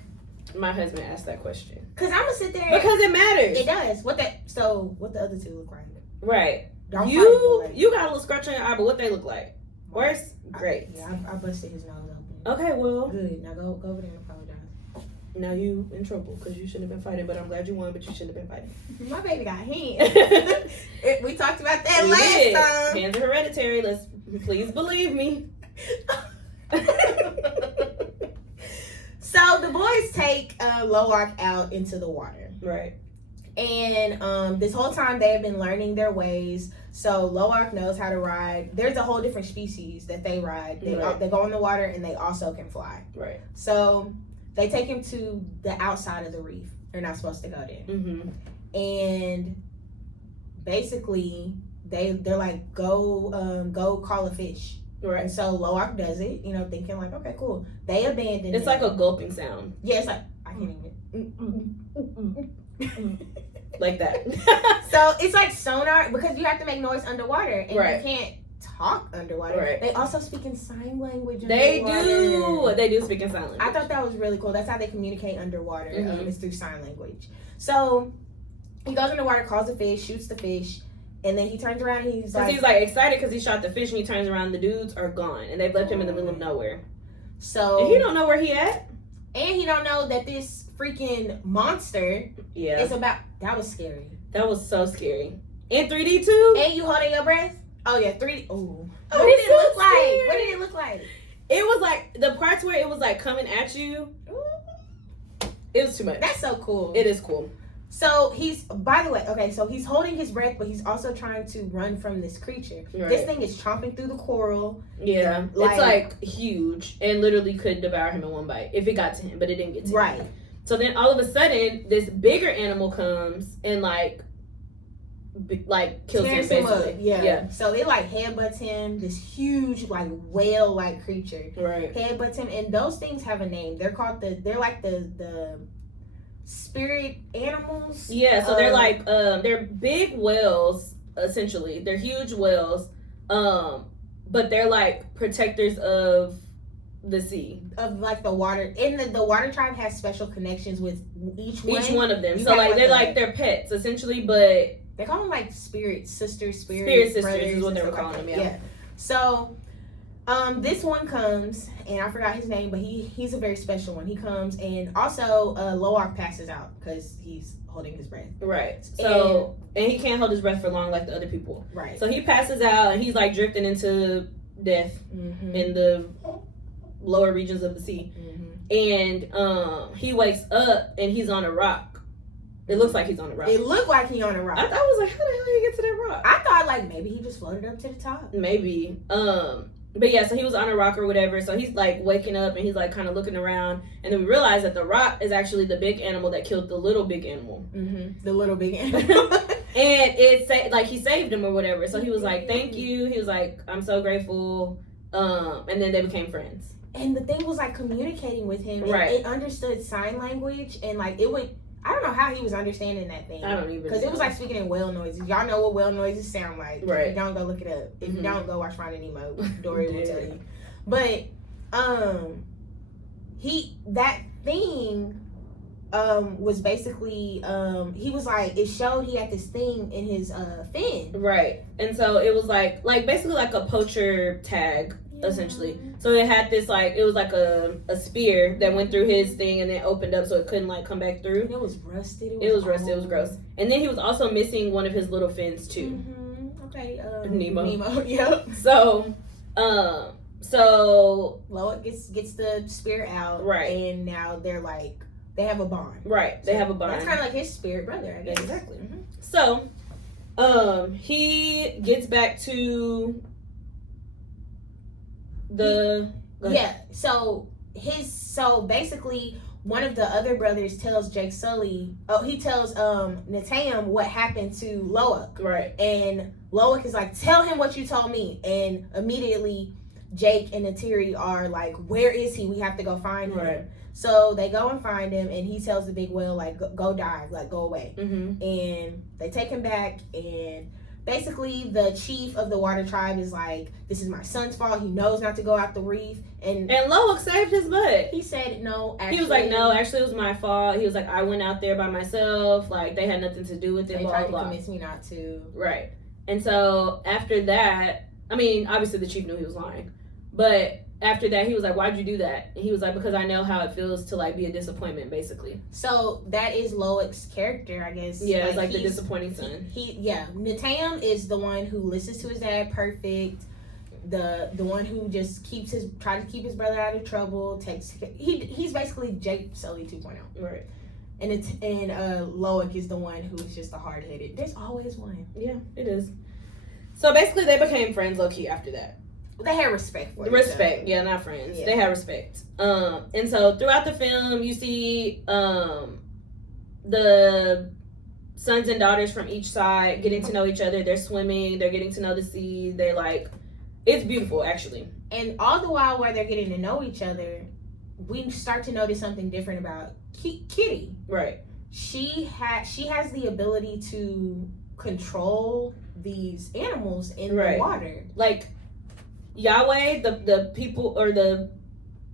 my husband asked that question. Cause I'm gonna sit there because it matters. It does. What the other two look like? Right. You got a little scratch on your eye, but what they look like? Worse? Great. I busted his nose open. Okay, well. Good. Now go over there and apologize. Now you in trouble because you shouldn't have been fighting, but I'm glad you won, but you shouldn't have been fighting. My baby got hands. We talked about that last time. Hands are hereditary. Please believe me. So the boys take Loak out into the water. Right. And this whole time they have been learning their ways. So Loak knows how to ride. There's a whole different species that they ride. They go in the water and they also can fly. Right. So they take him to the outside of the reef. They're not supposed to go there. Mm-hmm. And basically they're like, go call a fish. Right. And so Loak does it, thinking like, okay, cool. They abandon him. It's like a gulping sound. Yeah, it's like, I can't even. Like that. So it's like sonar because you have to make noise underwater and right. you can't talk underwater. Right. They also speak in sign language They underwater. do speak in sign language. I thought that was really cool. That's how they communicate underwater. Mm-hmm. It's through sign language. So he goes underwater, calls a fish, shoots the fish, and then he turns around and he's like excited because he shot the fish, and he turns around and the dudes are gone and they've left him in the middle of nowhere. So and he don't know where he at. And he don't know that this freaking monster is about. That was scary. That was so scary. In 3D too. And you holding your breath. Oh yeah, 3D. Oh. What did it look like? What did it look like? It was like the parts where it was like coming at you. It was too much. That's so cool. It is cool. So he's, by the way, okay, so he's holding his breath, but he's also trying to run from this creature. Right. This thing is chomping through the coral. Yeah. It's like huge and literally could devour him in one bite if it got to him, but it didn't get to him. Right. So then all of a sudden, this bigger animal comes and kills him basically. Yeah. So it like headbutts him. This huge like whale like creature. Right. Headbutts him, and those things have a name. They're called the spirit animals. Yeah. So they're big whales essentially. They're huge whales. But they're like protectors of the sea, of like the water. And the water tribe has special connections with each one of them. So like they're like their pets essentially, but they call them like spirit sisters is what they were calling them. Yeah. So this one comes, and I forgot his name, but he's a very special one. He comes, and also Loak passes out because he's holding his breath. Right. So and he can't hold his breath for long like the other people. Right. So he passes out, and he's like drifting into death in the lower regions of the sea. And he wakes up, and he's on a rock. It looks like he's on a rock. It looked like he's on a rock. I was like, how the hell did he get to that rock? I thought like maybe he just floated up to the top. Maybe. But yeah, so he was on a rock or whatever. So he's like waking up, and he's like kind of looking around, and then we realize that the rock is actually the big animal that killed the little big animal. The little big animal. And he saved him or whatever. So he was like, thank you. He was like, I'm so grateful. And then they became friends. And the thing was like communicating with him. Right. It understood sign language, and like it would. I don't know how he was understanding that thing. I don't even, because it was like speaking in whale noises. Y'all know what whale noises sound like. Right. If you don't, go look it up. If you don't, go watch Finding Nemo. Dory will tell you. But that thing was basically he was like, it showed he had this thing in his fin. Right. And so it was like basically like a poacher tag. Essentially, so it had this it was like a spear that went through his thing and then opened up so it couldn't like come back through. It was rusted. It was rusted. It was gross. And then he was also missing one of his little fins too. Okay. Nemo. Yep. So Loak gets the spear out. Right. And now they're like they have a bond. Right. They have a bond. That's kind of like his spirit brother, I guess. Exactly. So, he gets back to. So basically one of the other brothers tells Jake Sully, he tells Natam what happened to Loak. Right. And Loak is like, tell him what you told me. And immediately Jake and Natiri are like, where is he? We have to go find him. Right. So they go and find him, and he tells the big whale like, go dive, like go away. And they take him back, and basically, the chief of the water tribe is like, this is my son's fault. He knows not to go out the reef. And Loak saved his butt. He said, no, actually. He was like, no, actually, it was my fault. He was like, I went out there by myself. Like, they had nothing to do with it, they blah, tried blah. to convince me not to. Right. And so, after that, I mean, obviously, the chief knew he was lying. But after that, he was like, why'd you do that? And he was like, because I know how it feels to, like, be a disappointment, basically. So, that is Loak's character, I guess. Yeah, it's like the disappointing son. Natam is the one who listens to his dad perfect. The one who just tries to keep his brother out of trouble. He's basically Jake Sully 2.0. Right. And Loak is the one who is just the hard-headed. There's always one. Yeah, it is. So, basically, they became friends low-key after that. They had respect for respect, yeah, not friends. Yeah. They had respect. And so throughout the film, you see the sons and daughters from each side getting to know each other. They're swimming. They're getting to know the sea. They're like, it's beautiful, actually. And all the while they're getting to know each other, we start to notice something different about Kitty. Right. She has the ability to control these animals in the water. Like, Yahweh, the people or the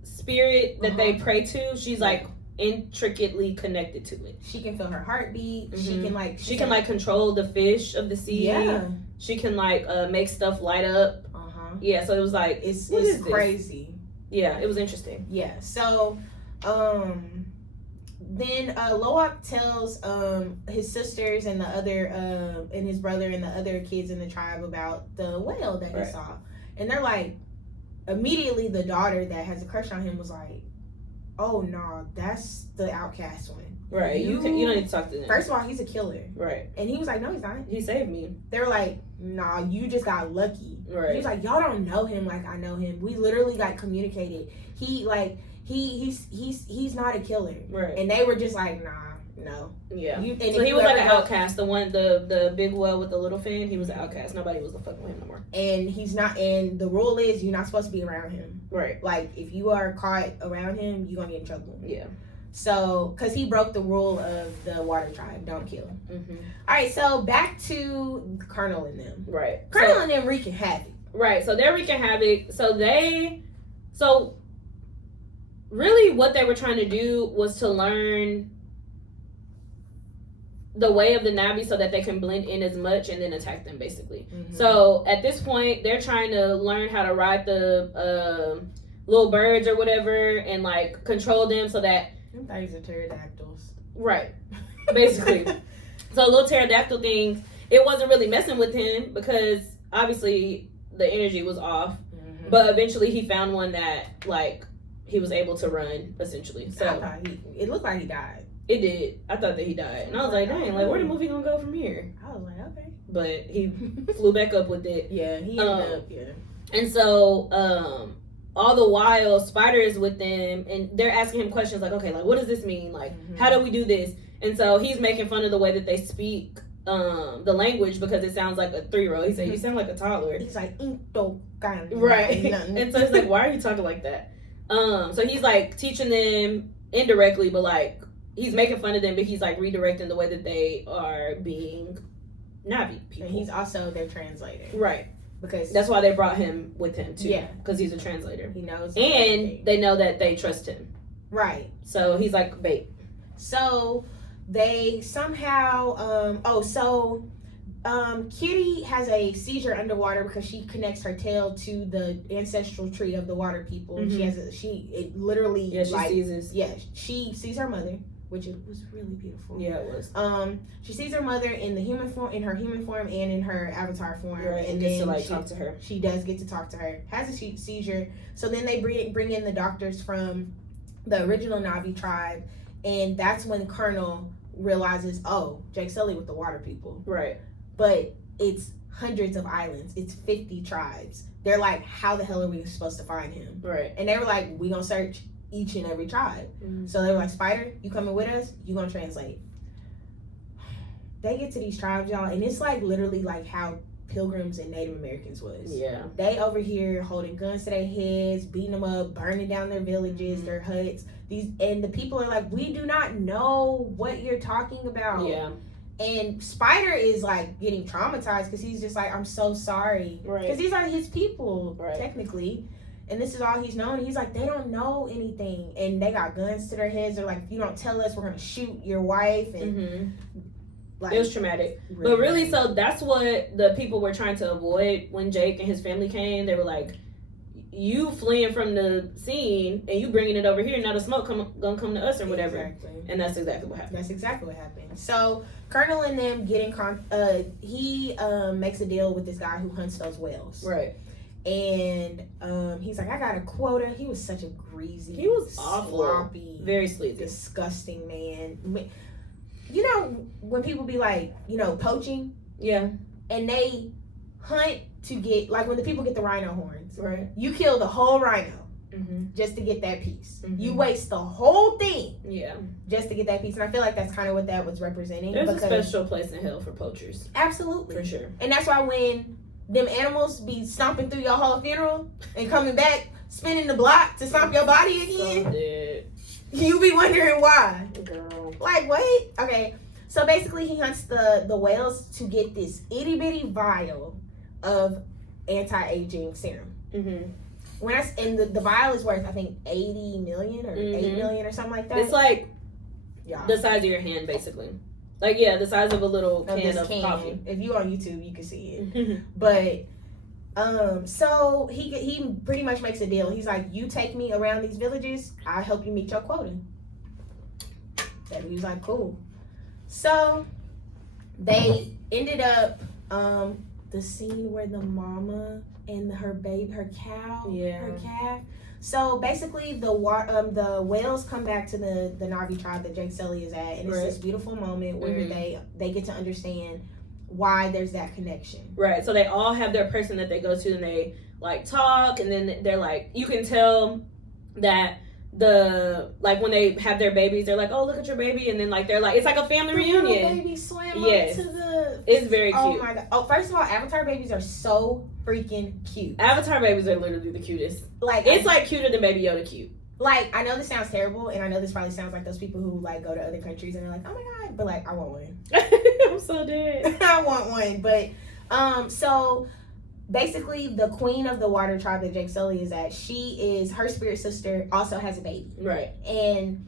spirit that they pray to, she's like intricately connected to it. She can feel her heartbeat. She can control the fish of the sea. Yeah. She can make stuff light up. Yeah, so it was like it's crazy. Yeah, it was interesting. Yeah. So then Loak tells his sisters and the other and his brother and the other kids in the tribe about the whale that he saw. And they're like, immediately the daughter that has a crush on him was like, oh no, that's the outcast one. Right. You don't need to talk to him. First of all, he's a killer. Right. And he was like, no, he's not. He saved me. They were like, nah, you just got lucky. Right. He was like, y'all don't know him like I know him. We literally communicated. He he's not a killer. Right. And they were just like, nah, no. Yeah. So he was like an outcast. The one, the big whale with the little fin, he was an outcast. Nobody was fucking with him no more. And he's not, and the rule is you're not supposed to be around him. Right. Like, if you are caught around him, you're gonna get in trouble. Yeah. So, because he broke the rule of the water tribe, don't kill. Mm-hmm. All right, so back to Colonel and them. Right. Colonel and them wreaking havoc. Right, so they're wreaking havoc. So really what they were trying to do was to learn the way of the Navi so that they can blend in as much and then attack them, basically. Mm-hmm. So at this point, they're trying to learn how to ride the little birds or whatever and, like, control them so that... Them things are pterodactyls. Right, basically. So little pterodactyl things, it wasn't really messing with him because obviously the energy was off. Mm-hmm. But eventually he found one that, like, he was able to run, essentially. So it looked like he died. It did. I thought that he died. And I was like, dang, like, where the movie gonna go from here? I was like, okay. But he flew back up with it. Yeah, he ended up, yeah. And so, all the while, Spider is with them, and they're asking him questions like, okay, like, what does this mean? Like, how do we do this? And so he's making fun of the way that they speak the language because it sounds like a 3-year-old. He said, you sound like a toddler. He's like, right. And so he's like, why are you talking like that? So he's, like, teaching them indirectly, but, like, he's making fun of them, but he's, like, redirecting the way that they are being Navi people. And he's also their translator. Right. Because that's why they brought him with him, too. Yeah. Because he's a translator. He knows. And everything. They know that they trust him. Right. So he's like, bait. So they somehow, Kitty has a seizure underwater because she connects her tail to the ancestral tree of the water people. Mm-hmm. She sees her mother, which was really beautiful. Yeah, it was. She sees her mother in the human form, and in her avatar form, right, and then talk to her. She does get to talk to her. Has a seizure. So then they bring in the doctors from the original Navi tribe, and that's when Colonel realizes, oh, Jake Sully with the water people. Right. But it's hundreds of islands. It's 50 tribes. They're like, how the hell are we supposed to find him? Right. And they were like, we gonna search each and every tribe. Mm-hmm. So they were like, Spider, you coming with us? You gonna translate. They get to these tribes, y'all, and it's like literally like how Pilgrims and Native Americans was. Yeah. They over here holding guns to their heads, beating them up, burning down their villages, mm-hmm. their huts. And the people are like, we do not know what you're talking about. Yeah. And Spider is like getting traumatized because he's just like, I'm so sorry. Right. Because these are his people, right. technically. And this is all he's known. He's like, they don't know anything. And they got guns to their heads. They're like, if you don't tell us, we're going to shoot your wife. And mm-hmm. like, it was traumatic. But really, so that's what the people were trying to avoid when Jake and his family came. They were like, you fleeing from the scene and you bringing it over here. Now the smoke gonna come to us or whatever. Exactly. And that's exactly what happened. That's exactly what happened. So Colonel and them he makes a deal with this guy who hunts those whales. Right. And he's like, I got a quota. He was such a greasy, he was awful, sloppy, very sleazy, disgusting man. You know when people be like, poaching, yeah, and they hunt to get, like, when the people get the rhino horns, right? You kill the whole rhino mm-hmm. just to get that piece. Mm-hmm. You waste the whole thing, yeah, just to get that piece. And I feel like that's kind of what that was representing. There's a special place in hell for poachers, absolutely, for sure. And that's why when them animals be stomping through your whole funeral and coming back, spinning the block to stomp your body again, so dead. You be wondering why. Girl. Like, wait. Okay. So basically he hunts the whales to get this itty bitty vial of anti-aging serum. Mm-hmm. And the vial is worth, I think, 80 million or mm-hmm. 8 million or something like that. It's like the size of your hand, basically. Like, yeah, the size of a little can of coffee. If you on YouTube, you can see it. But so he pretty much makes a deal. He's like, you take me around these villages, I'll help you meet your quota. And he was like, cool. So they ended up the scene where the mama and her calf. So basically, the whales come back to the Navi tribe that Jake Sully is at, and it's this beautiful moment where mm-hmm. they get to understand why there's that connection. Right. So they all have their person that they go to, and they like talk, and then they're like, you can tell that like when they have their babies, they're like, oh, look at your baby, and then like they're like, it's like a family reunion. Baby swim Yes. up to the. It's very cute. Oh my god! Oh, first of all, Avatar babies are so freaking cute. Avatar babies are literally the cutest. Like it's like cuter than Baby Yoda cute. Like, I know this sounds terrible, and I know this probably sounds like those people who like go to other countries and they're like, oh my god, but like I want one. I'm so dead. I want one, but so basically the queen of the water tribe that Jake Sully is at, her spirit sister also has a baby, right? And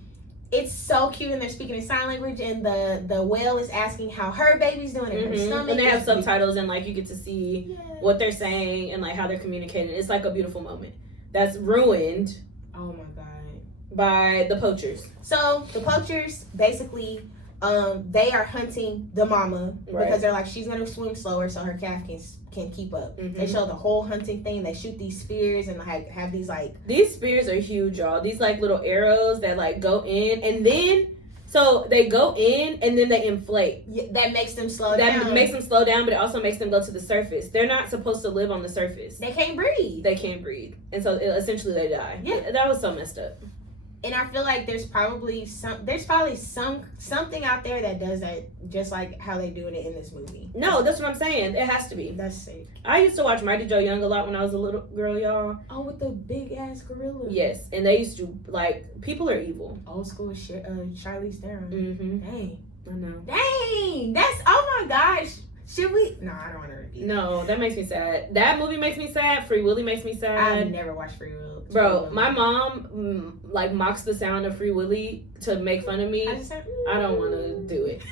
it's so cute, and they're speaking in sign language, and the whale is asking how her baby's doing in her stomach, and they have subtitles, and like you get to see what they're saying and like how they're communicating. It's like a beautiful moment that's ruined. Oh my god. By the poachers. So the poachers basically they are hunting the mama because they're like, she's gonna swim slower so her calf can keep up. They show the whole hunting thing. They shoot these spears and like have these like, these spears are huge, y'all. These like little arrows that like go in, and then so they go in and then they inflate. Yeah, that makes them slow down. That makes them slow down, but it also makes them go to the surface. They're not supposed to live on the surface. They can't breathe. They can't breathe, and so essentially they die. Yeah, that was so messed up. And I feel like there's probably something out there that does that, just like how they do it in this movie. No, that's what I'm saying. It has to be. That's sick. I used to watch Mighty Joe Young a lot when I was a little girl, y'all. Oh, with the big ass gorilla. Yes, and they used to like, people are evil. Old school Charlize Theron. Dang. I know. Dang. That's, oh my gosh. Should we? No, I don't want to repeat. No, that makes me sad. That movie makes me sad. Free Willy makes me sad. I've never watched Free Willy. Bro, my mom like mocks the sound of Free Willy to make fun of me. I don't want to do it,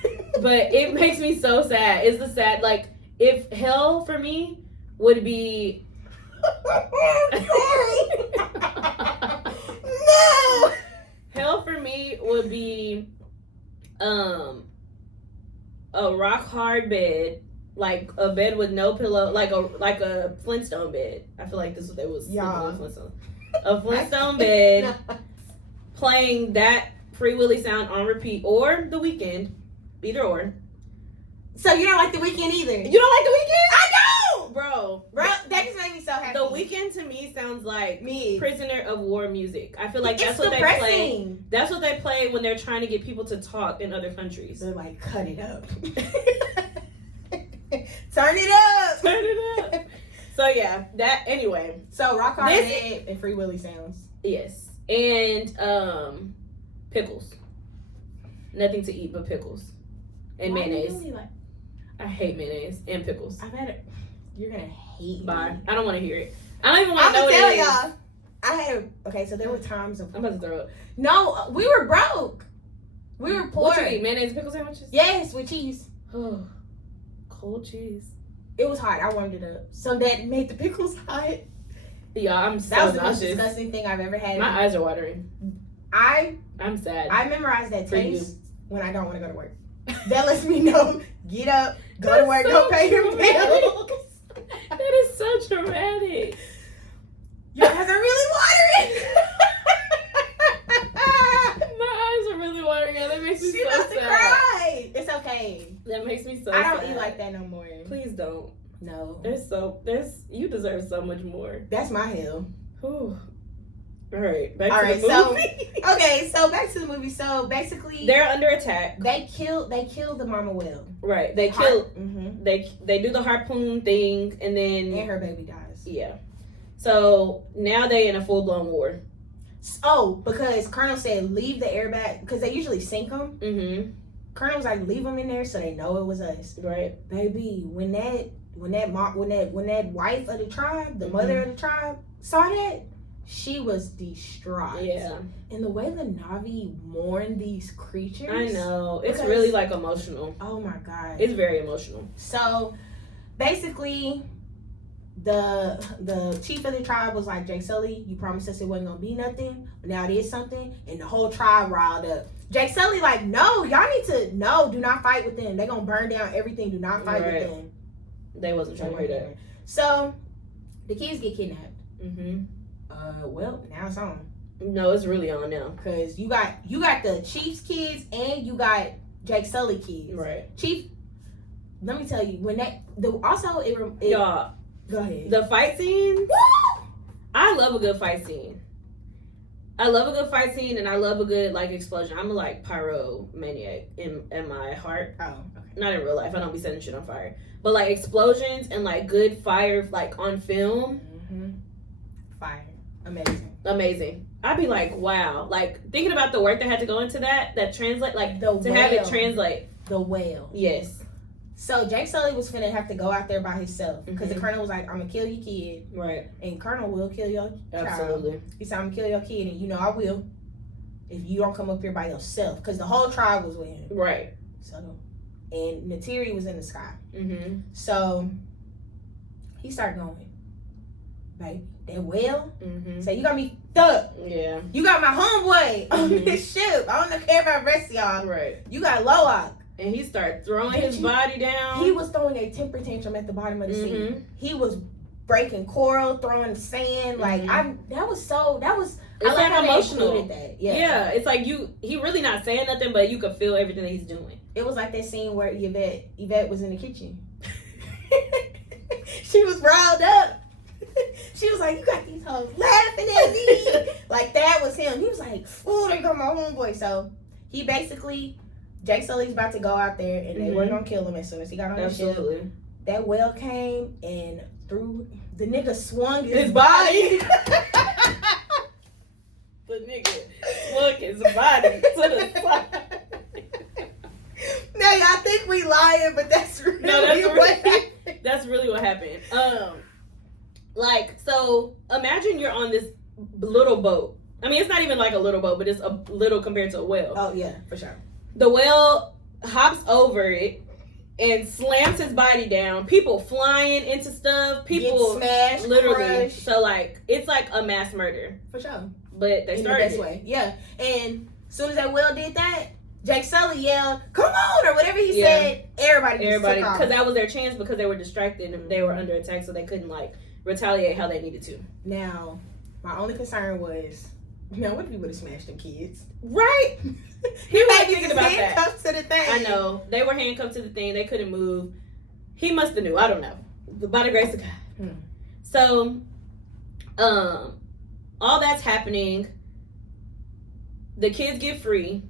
but it makes me so sad. It's the sad, like, if hell for me would be no, hell for me would be a rock hard bed, like a bed with no pillow, like a Flintstone bed. I feel like this is what they was Flintstone. A Flintstone bed, playing that Free Willy sound on repeat, or The Weeknd, either or. So you don't like The Weeknd either? You don't like The Weeknd? I don't, bro. That just made me so happy. The Weeknd to me sounds like me, prisoner of war music. I feel like that's what depressing. They play. That's what they play when they're trying to get people to talk in other countries. They're like, cut it up, turn it up, turn it up. So yeah, that anyway. So Rock Hard Bed and Free Willy sounds. Yes, and pickles. Nothing to eat but pickles and mayonnaise. I hate mayonnaise and pickles. I've had it. You're gonna hate Bye. me. I don't want to hear it. I don't even want to know what it is. Y'all. I had okay. So there were times of I'm about to throw up. No, we were broke. We were poor. What you eat? Mayonnaise and pickle sandwiches? Yes, with cheese. Oh, cold cheese. It was hot. I warmed it up. So that made the pickles hot. Yeah, I'm so That was the nauseous. most disgusting thing I've ever had. My eyes are watering. I'm sad. I memorized that taste when I don't want to go to work. That lets me know, get up, go to work, go pay your bills. That is so traumatic. Your eyes are really watering. My eyes are really watering. That makes me she so about sad. to cry. It's okay. That makes me so I sad. don't eat like that no more. Please don't. No. You deserve so much more. That's my hell. Whew. All right, back to the movie. So back to the movie. So basically, they're under attack. They killed the mama whale. Right. They kill. They do the harpoon thing, and her baby dies. Yeah. So now they in a full blown war. Oh, because Colonel said leave the airbag because they usually sink them. Colonel was like, leave them in there so they know it was us. Right, baby. When that wife of the tribe, the mother of the tribe, saw that, she was distraught. Yeah. And the way the Na'vi mourn these creatures, I know, it's really like emotional. Oh my god, it's very emotional. So basically, the chief of the tribe was like, Jake Sully, you promised us it wasn't gonna be nothing, but now it is something, and the whole tribe riled up. Jake Sully like, no, y'all need to do not fight with them. They're gonna burn down everything. Do not fight with them. They wasn't trying to hear that. So the kids get kidnapped. Well, now it's on. No, it's really on now. Cause you got the Chief's kids and you got Jake Sully kids. Right. Chief, let me tell you, when y'all, go ahead. The fight scenes. Woo! I love a good fight scene. I love a good fight scene, and I love a good like explosion. I'm a like pyromaniac in my heart. Oh, okay. Not in real life. I don't be setting shit on fire, but like explosions and like good fire like on film. Mm-hmm. Fire, Amazing. I'd be like, wow. Like thinking about the work that had to go into that translate like the to whale. have it translate. The whale. Yes. So Jake Sully was finna have to go out there by himself because the colonel was like, "I'm gonna kill your kid." Right. And Colonel will kill your child. Absolutely. He said, "I'm gonna kill your kid, and you know I will if you don't come up here by yourself." Because the whole tribe was with him. Right. So, and Natiri was in the sky. Mm-hmm. So he started going, baby, that whale. Mm-hmm. Say, you got me stuck. Yeah. You got my homeboy on this ship. I don't care about the rest of y'all. Right. You got Loak. And he started throwing his body down. He was throwing a temper tantrum at the bottom of the sea. He was breaking coral, throwing sand. Like that was it's like emotional. That. Yeah, it's like he really not saying nothing, but you could feel everything that he's doing. It was like that scene where Yvette was in the kitchen. She was riled up. She was like, "You got these hoes laughing at me." Like that was him. He was like, "Oh, there go my homeboy." So he basically, Jake Sully's about to go out there, and they were gonna kill him as soon as he got on the ship. That whale came and threw the nigga swung his body. The nigga swung his body to the side. Now y'all think we lying, but that's really what happened. That's really what happened. Like, so imagine you're on this little boat. I mean, it's not even like a little boat, but it's a little compared to a whale. Oh yeah, for sure. The whale hops over it and slams his body down. People flying into stuff. People get smashed, literally. Crushed. So like, it's like a mass murder. For sure. But they started in the best way. Yeah. And as soon as that whale did that, Jake Sully yelled, "Come on!" or whatever he said. Everybody, because that was their chance because they were distracted and they were under attack, so they couldn't like retaliate how they needed to. Now, my only concern was, now what if he would have smashed them kids? Right? He was thinking about that. Handcuffed to the thing. I know. They were handcuffed to the thing. They couldn't move. He must have knew. I don't know. By the grace of God. So, all that's happening. The kids get free.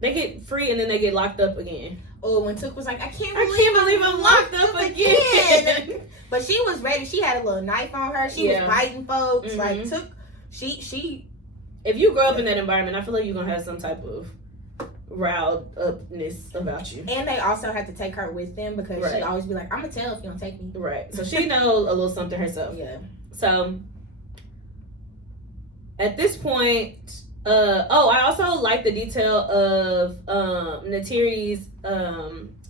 They get free and then they get locked up again. Oh, when Took was like, I can't believe I'm locked up again. But she was ready. She had a little knife on her. She was biting folks. Like Took, she. If you grow up in that environment, I feel like you're gonna have some type of riled upness about you. And they also had to take her with them because she'd always be like, "I'm gonna tell if you don't take me." Right. So she know a little something herself. Yeah. So at this point. I also like the detail of Natiri's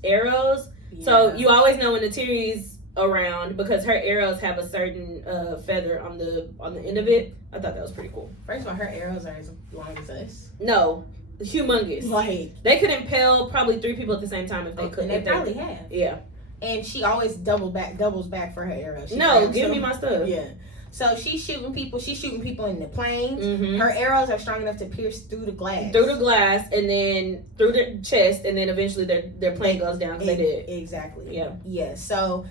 arrows. Yeah. So you always know when Natiri's around because her arrows have a certain feather on the end of it. I thought that was pretty cool. First of all, her arrows are as long as us. No, humongous. Like they could impale probably 3 people at the same time if they could. And they probably have. Yeah. And she always doubles back for her arrows. Give me my stuff. Yeah. So she's shooting people. She's shooting people in the planes. Her arrows are strong enough to pierce through the glass. Through the glass, and then through their chest, and then eventually their plane goes down. They did exactly. Yeah. Yeah. So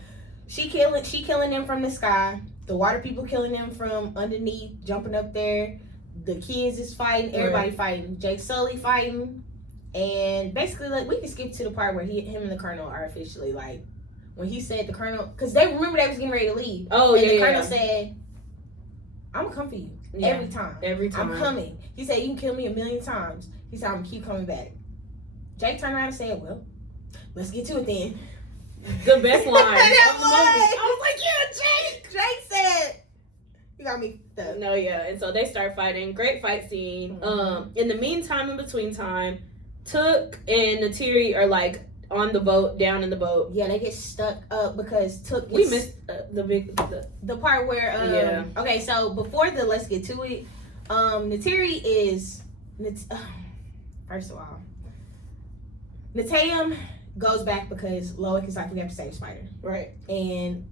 she killing them from the sky. The water people killing them from underneath, jumping up there. The kids is fighting. Everybody fighting. Jake Sully fighting, and basically, like, we can skip to the part where him and the colonel are officially like, when he said the colonel, because they was getting ready to leave. Oh, and the colonel said, "I'm gonna come for you every time. Every time. I'm coming." He said, "You can kill me 1,000,000 times." He said, "I'm gonna keep coming back." Jake turned around and said, "Well, let's get to it then." The best line of the movie. I was like, "Yeah, Jake." Jake said, "You got me stuck." No, yeah. And so they start fighting. Great fight scene. In the meantime, in between time, Took and Natiri are like on the boat, down in the boat. Yeah, they get stuck up because Took. We missed the part where Okay, so before let's get to it. Natiri is first of all, Natam goes back because Loak is like, we have to save Spider, right? And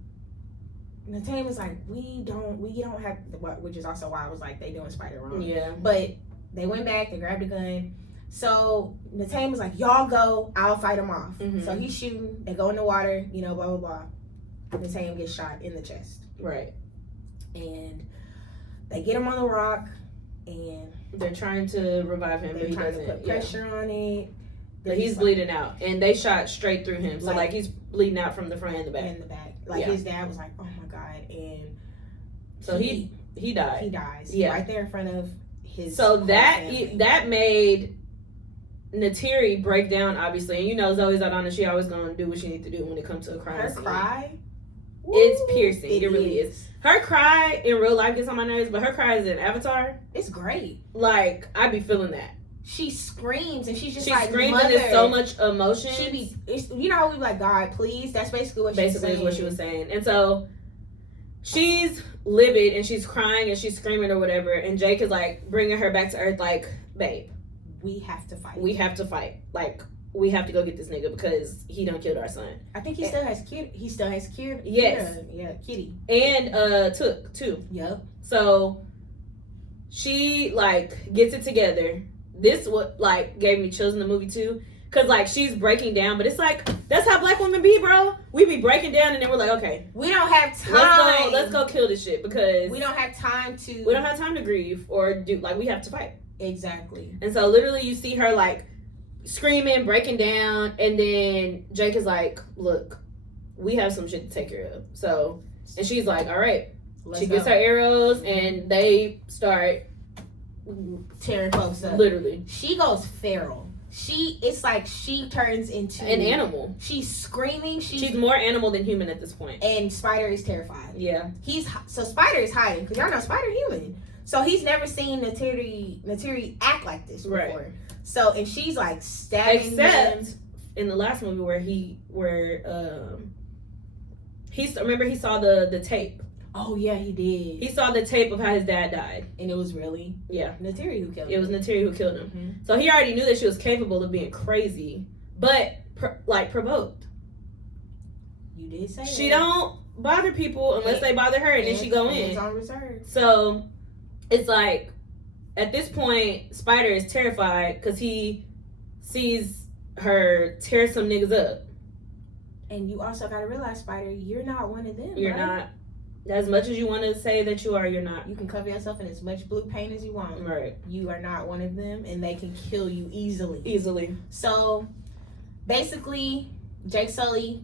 Natam is like, we don't have, which is also why I was like, they doing Spider wrong. Yeah, but they went back, they grabbed a gun. So Natam is like, y'all go, I'll fight him off. So he's shooting, they go in the water, blah, blah, blah. Natam gets shot in the chest. Right. And they get him on the rock. and they're trying to revive him, but he doesn't. To put pressure on it. But he's bleeding out, and they shot straight through him. So like he's bleeding out from the front and the back. In the back, like his dad was like, "Oh my god!" And so he died. He dies. Yeah, right there in front of his. So that made Natiri break down, obviously, and you know Zoe Saldaña, she always gonna do what she needs to do when it comes to a crime. Her cry, it's piercing. It really is. Her cry in real life gets on my nerves, but her cry is in Avatar. It's great. Like I be feeling that. She screams and she's just screams and there's so much emotion. You know how we be like, God, please. That's basically what she's saying. Is what she was saying. And so she's livid and she's crying and she's screaming or whatever. And Jake is like bringing her back to earth, like, babe, we have to fight. Like, we have to go get this nigga because he done killed our son. I think he still has Kitty. Yes. Yeah, Kitty. And Took too. Yep. So she like gets it together. This what like gave me chills in the movie too, cause like she's breaking down, but it's like that's how black women be, bro. We be breaking down, and then we're like, okay, we don't have time. Let's go kill this shit because we don't have time to. We don't have time to grieve or do like we have to fight. Exactly. And so literally, you see her like screaming, breaking down, and then Jake is like, look, we have some shit to take care of. So, and she's like, all right. She gets her arrows, and they start tearing folks up. Literally. She goes feral. It's like she turns into an animal. She's screaming. She's more animal than human at this point. And Spider is terrified. Yeah. So Spider is hiding because y'all know Spider human. So he's never seen Natiri act like this before. Right. So and she's like stabbing Except him. In the last movie where he saw the tape. Oh yeah, he did. He saw the tape of how his dad died, and it was really Natiri who killed him. It was Natiri who killed him. Mm-hmm. So he already knew that she was capable of being crazy, but provoked. You did say she don't bother people unless they bother her, and then she go in. On reserve. So it's like at this point, Spider is terrified because he sees her tear some niggas up. And you also got to realize, Spider, you're not one of them. You're not. As much as you want to say that you are, you're not. You can cover yourself in as much blue paint as you want. Right. You are not one of them, and they can kill you easily. So, basically, Jake Sully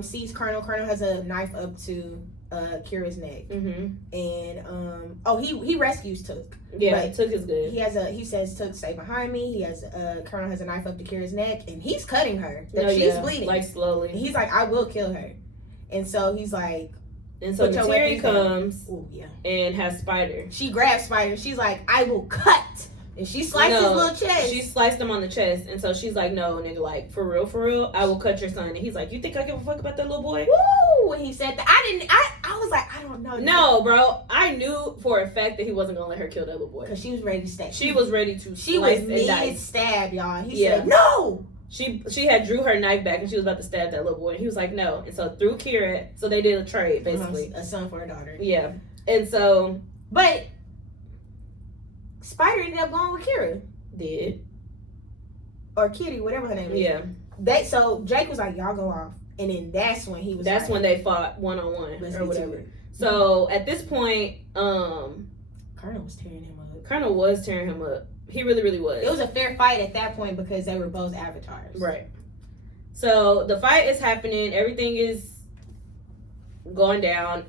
sees Colonel. Colonel has a knife up to Kira's neck. Mm-hmm. And, he rescues Took. Yeah, Took is good. He says, Took, stay behind me. Colonel has a knife up to Kira's neck, and he's cutting her. She's bleeding. Like, slowly. And he's like, I will kill her. And so, he's like, and so Natiri comes and has Spider. She grabs Spider. She's like, I will cut. And she sliced his little chest. She sliced him on the chest. And so she's like, no, nigga, like, for real, I will cut your son. And he's like, you think I give a fuck about that little boy? Woo! When he said that, I was like, I don't know. No, bro. I knew for a fact that he wasn't going to let her kill that little boy. Because she was ready to stab. She was ready to She was mid-stab, y'all. And he said, no! She had drew her knife back and she was about to stab that little boy. And he was like, no. And so through Kira, so they did a trade, basically. A son for a daughter. Yeah. And so... But Spider ended up going with Kira. Did. Or Kitty, whatever her name is. Yeah. So Jake was like, y'all go off. And then that's when he was when they fought one-on-one or whatever. So at this point, Colonel was tearing him up. He really, really was. It was a fair fight at that point because they were both avatars. Right. So the fight is happening. Everything is going down.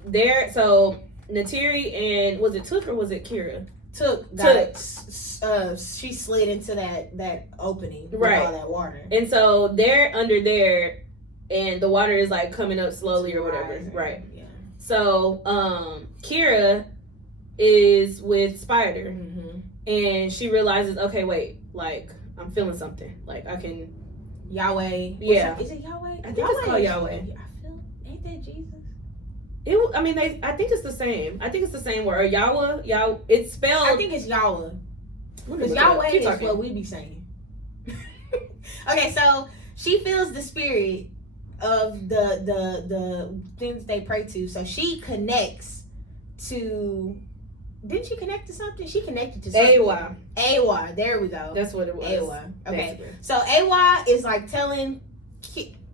So Natiri and was it Took or was it Kira? Took. She slid into that opening with all that water. And so they're under there and the water is like coming up slowly or whatever. Right. Yeah. So Kira is with Spider. Mm-hmm. And she realizes, okay, wait, like, I'm feeling something. Like, I can... Yahweh. Yeah. Is it Yahweh? I think it's called Yahweh. Ain't that Jesus? I think it's the same. I think it's the same word. Yahweh, it's spelled... I think it's Yahweh. Because Yahweh is what we be saying. Okay, so she feels the spirit of the things they pray to. So she connects to... Didn't she connect to something? She connected to something. Awa. There we go. That's what it was. Awa. Okay. Basically. So Awa is like telling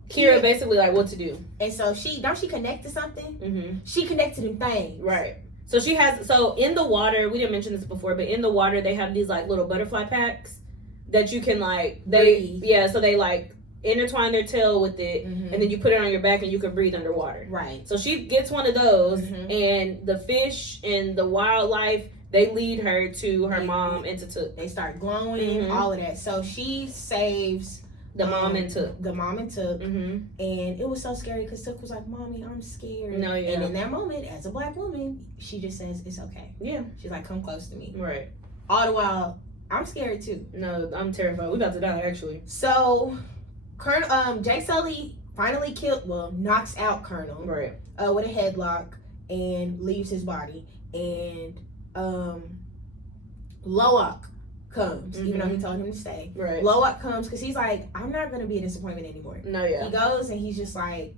Kira basically like what to do. And so she connect to something? Mm-hmm. She connected to them things. Right. So she has, so in the water, we didn't mention this before, but in the water they have these like little butterfly packs that you can like, so they like intertwine their tail with it, and then you put it on your back and you can breathe underwater. Right. So she gets one of those, and the fish and the wildlife, they lead her to her mom and to Took. They start glowing, all of that. So she saves the mom and Took. And it was so scary because Took was like, "Mommy, I'm scared." No, yeah. And in that moment, as a black woman, she just says, "It's okay." Yeah. She's like, "Come close to me." Right. All the while, I'm scared too. No, I'm terrified. We about to die actually. So, Colonel Jake Sully finally knocks out Colonel. Right. With a headlock and leaves his body. And Loak comes, even though he told him to stay. Right. Loak comes because he's like, I'm not going to be a disappointment anymore. No, yeah. He goes and he's just like,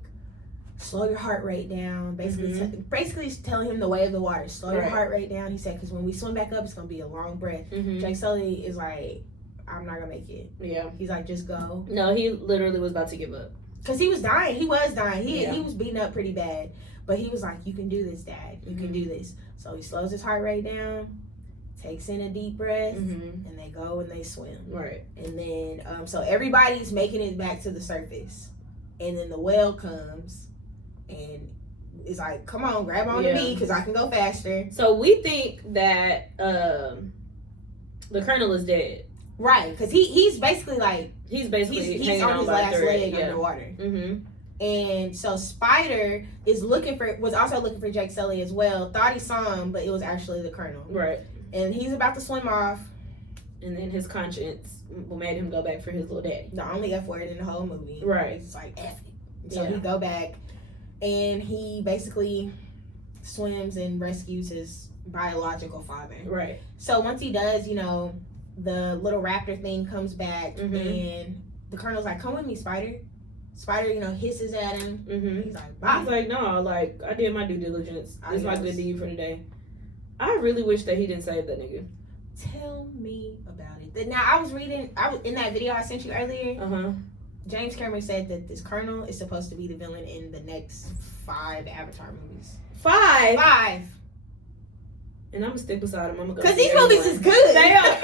slow your heart rate down. Basically telling him the way of the water. Slow your heart rate down. He said, because when we swim back up, it's going to be a long breath. Jake Sully is like, I'm not going to make it. Yeah. He's like, just go. No, he literally was about to give up. Because he was dying. He was dying. He was beaten up pretty bad. But he was like, you can do this, Dad. You can do this. So he slows his heart rate down, takes in a deep breath, and they go and they swim. Right. And then, so everybody's making it back to the surface. And then the whale comes and is like, come on, grab on to me because I can go faster. So we think that the Colonel is dead. Right. Because he's basically like, he's on his last leg underwater. Mm-hmm. And so Spider was also looking for Jake Sully as well. Thought he saw him, but it was actually the Colonel. Right. And he's about to swim off. And then his conscience made him go back for his little daddy. The only F word in the whole movie. Right. He's like, F it. So he go back and he basically swims and rescues his biological father. Right. So once he does, the little raptor thing comes back and the Colonel's like, come with me, Spider. Spider, hisses at him. He's like, bye. He's like, no, like, I did my due diligence. This is my good deed for the day. I really wish that he didn't save that nigga. Tell me about it. Now, I was in that video I sent you earlier. James Cameron said that this Colonel is supposed to be the villain in the next 5 Avatar movies. 5? 5. And I'm gonna stick beside him. I'm gonna go. Because these movies is good. They are.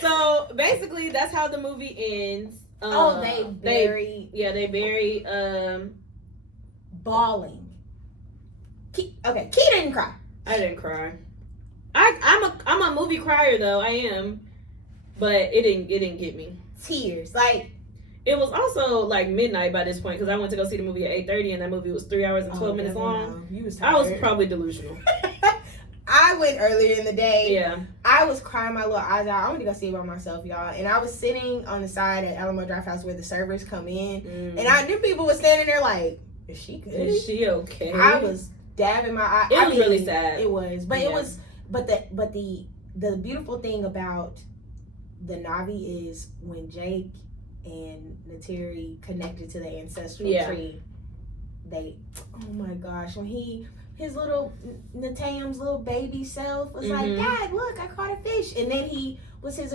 So basically, that's how the movie ends. They bury bawling. Key didn't cry. I didn't cry. I'm a movie crier though. I am, but it didn't get me. Tears, like it was also like midnight by this point because I went to go see the movie at 8:30 and that movie was 3 hours and 12 minutes long. You was tired. I was probably delusional. I went earlier in the day. Yeah. I was crying my little eyes out. I went to go see it by myself, y'all. And I was sitting on the side at Alamo Drafthouse where the servers come in. And I knew people were standing there like, is she good? Is she okay? I was dabbing my eye. It was really sad. It was. But it was, but the beautiful thing about the Na'vi is when Jake and Neytiri connected to the ancestral tree, oh my gosh, when his little Natayam's little baby self was like, Dad, look, I caught a fish. And then he was his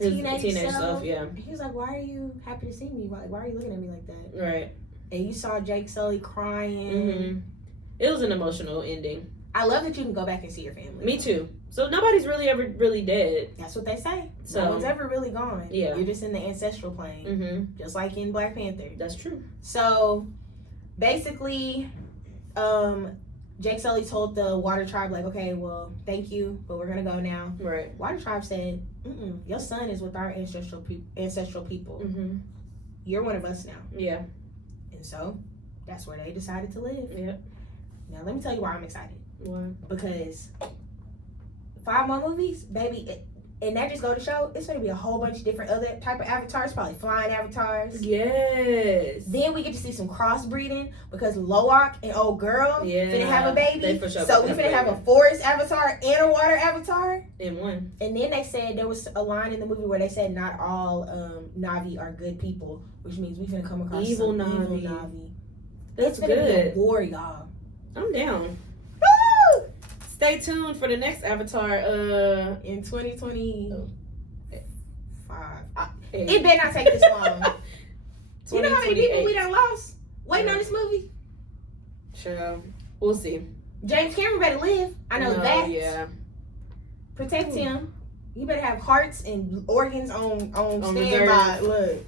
teenage self. Yeah. He was like, why are you happy to see me? Why are you looking at me like that? Right. And you saw Jake Sully crying. It was an emotional ending. I love that you can go back and see your family. Me too. So nobody's ever really dead. That's what they say. So no one's ever really gone. Yeah. You're just in the ancestral plane. Just like in Black Panther. That's true. So basically, Jake Sully told the Water Tribe, like, okay, well, thank you, but we're going to go now. Right. Water Tribe said, your son is with our ancestral people. You're one of us now. Yeah. And so, that's where they decided to live. Yep. Now, let me tell you why I'm excited. Why? Because 5 more movies, baby, and that just go to show, it's going to be a whole bunch of different other type of avatars, probably flying avatars. Yes. Then we get to see some crossbreeding because Loak and old girl finna have a baby. They for sure so we finna have a forest avatar and a water avatar. In one. And then they said there was a line in the movie where they said not all Na'vi are good people, which means we finna come across evil some Na'vi. evil Na'vi. That's it's finna good. be a war, y'all. I'm down. Woo! Stay tuned for the next Avatar. In 2025. Eight. It better not take this long. You know how many people we done lost waiting on this movie? Sure. We'll see. James Cameron better live. I know that. Yeah. Protect him. You better have hearts and organs on standby. Look.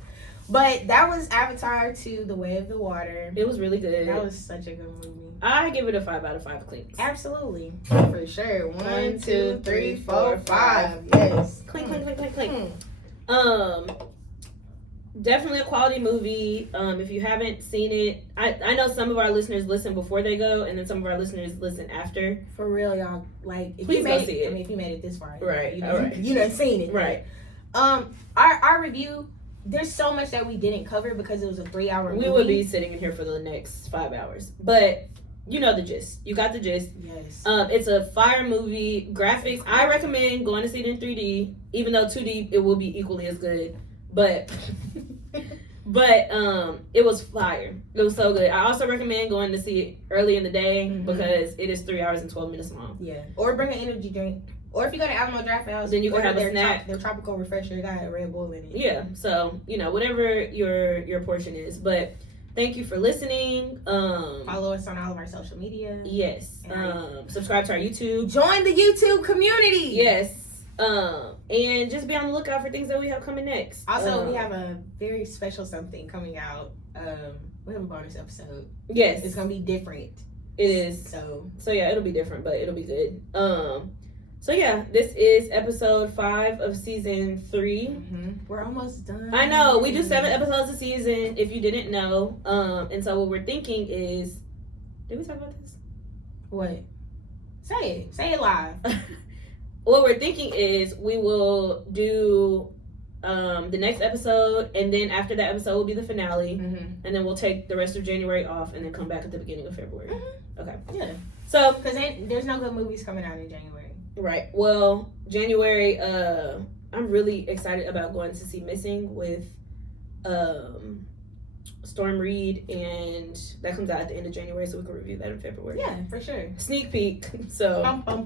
But that was Avatar 2, The Way of the Water. It was really good. That was such a good movie. I give it a 5 out of 5 clinks. Absolutely. For sure. 1, 2, 3, 4, 5. Yes. Clink, clink, clink, clink, clink. Definitely a quality movie. If you haven't seen it, I know some of our listeners listen before they go, and then some of our listeners listen after. For real, y'all. Like, if Please you made go see it. I mean, if you made it this far, Right. You done seen it, right? Our review. There's so much that we didn't cover because it was a 3-hour movie. We would be sitting in here for the next 5 hours, but you know the gist. You got the gist. Yes. It's a fire movie. Graphics. I recommend going to see it in 3D, even though 2D it will be equally as good. But it was fire. It was so good. I also recommend going to see it early in the day because it is 3 hours and 12 minutes long. Yeah. Or bring an energy drink. Or if you go to Alamo Draft House, then you can have a snack. Their tropical refresher got a Red Bull in it. Yeah. So, whatever your portion is. But thank you for listening. Follow us on all of our social media. Yes. Subscribe to our YouTube. Join the YouTube community. Yes. And just be on the lookout for things that we have coming next. Also, we have a very special something coming out. We have a bonus episode. Yes. It's gonna be different. It is. So yeah, it'll be different, but it'll be good. So yeah, this is episode 5 of season 3. We're almost done. I know, we do 7 episodes a season, if you didn't know. And so what we're thinking is, did we talk about this? What? Say it live. What we're thinking is we will do the next episode, and then after that episode will be the finale, and then we'll take the rest of January off, and then come back at the beginning of February. Okay. Yeah. So, because there's no good movies coming out in January. Right. Well, January, I'm really excited about going to see Missing with Storm Reed, and that comes out at the end of January, so we can review that in February. Yeah, for sure. Sneak peek. So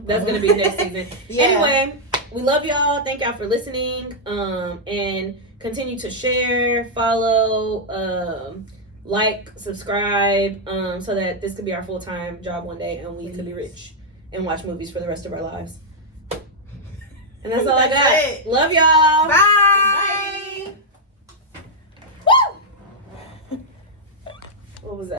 that's gonna be next season. Anyway, we love y'all. Thank y'all for listening. And continue to share, follow, like, subscribe, so that this could be our full-time job one day, and we could be rich and watch movies for the rest of our lives. And that's all I got. It. Love y'all. Bye. Woo! What was that?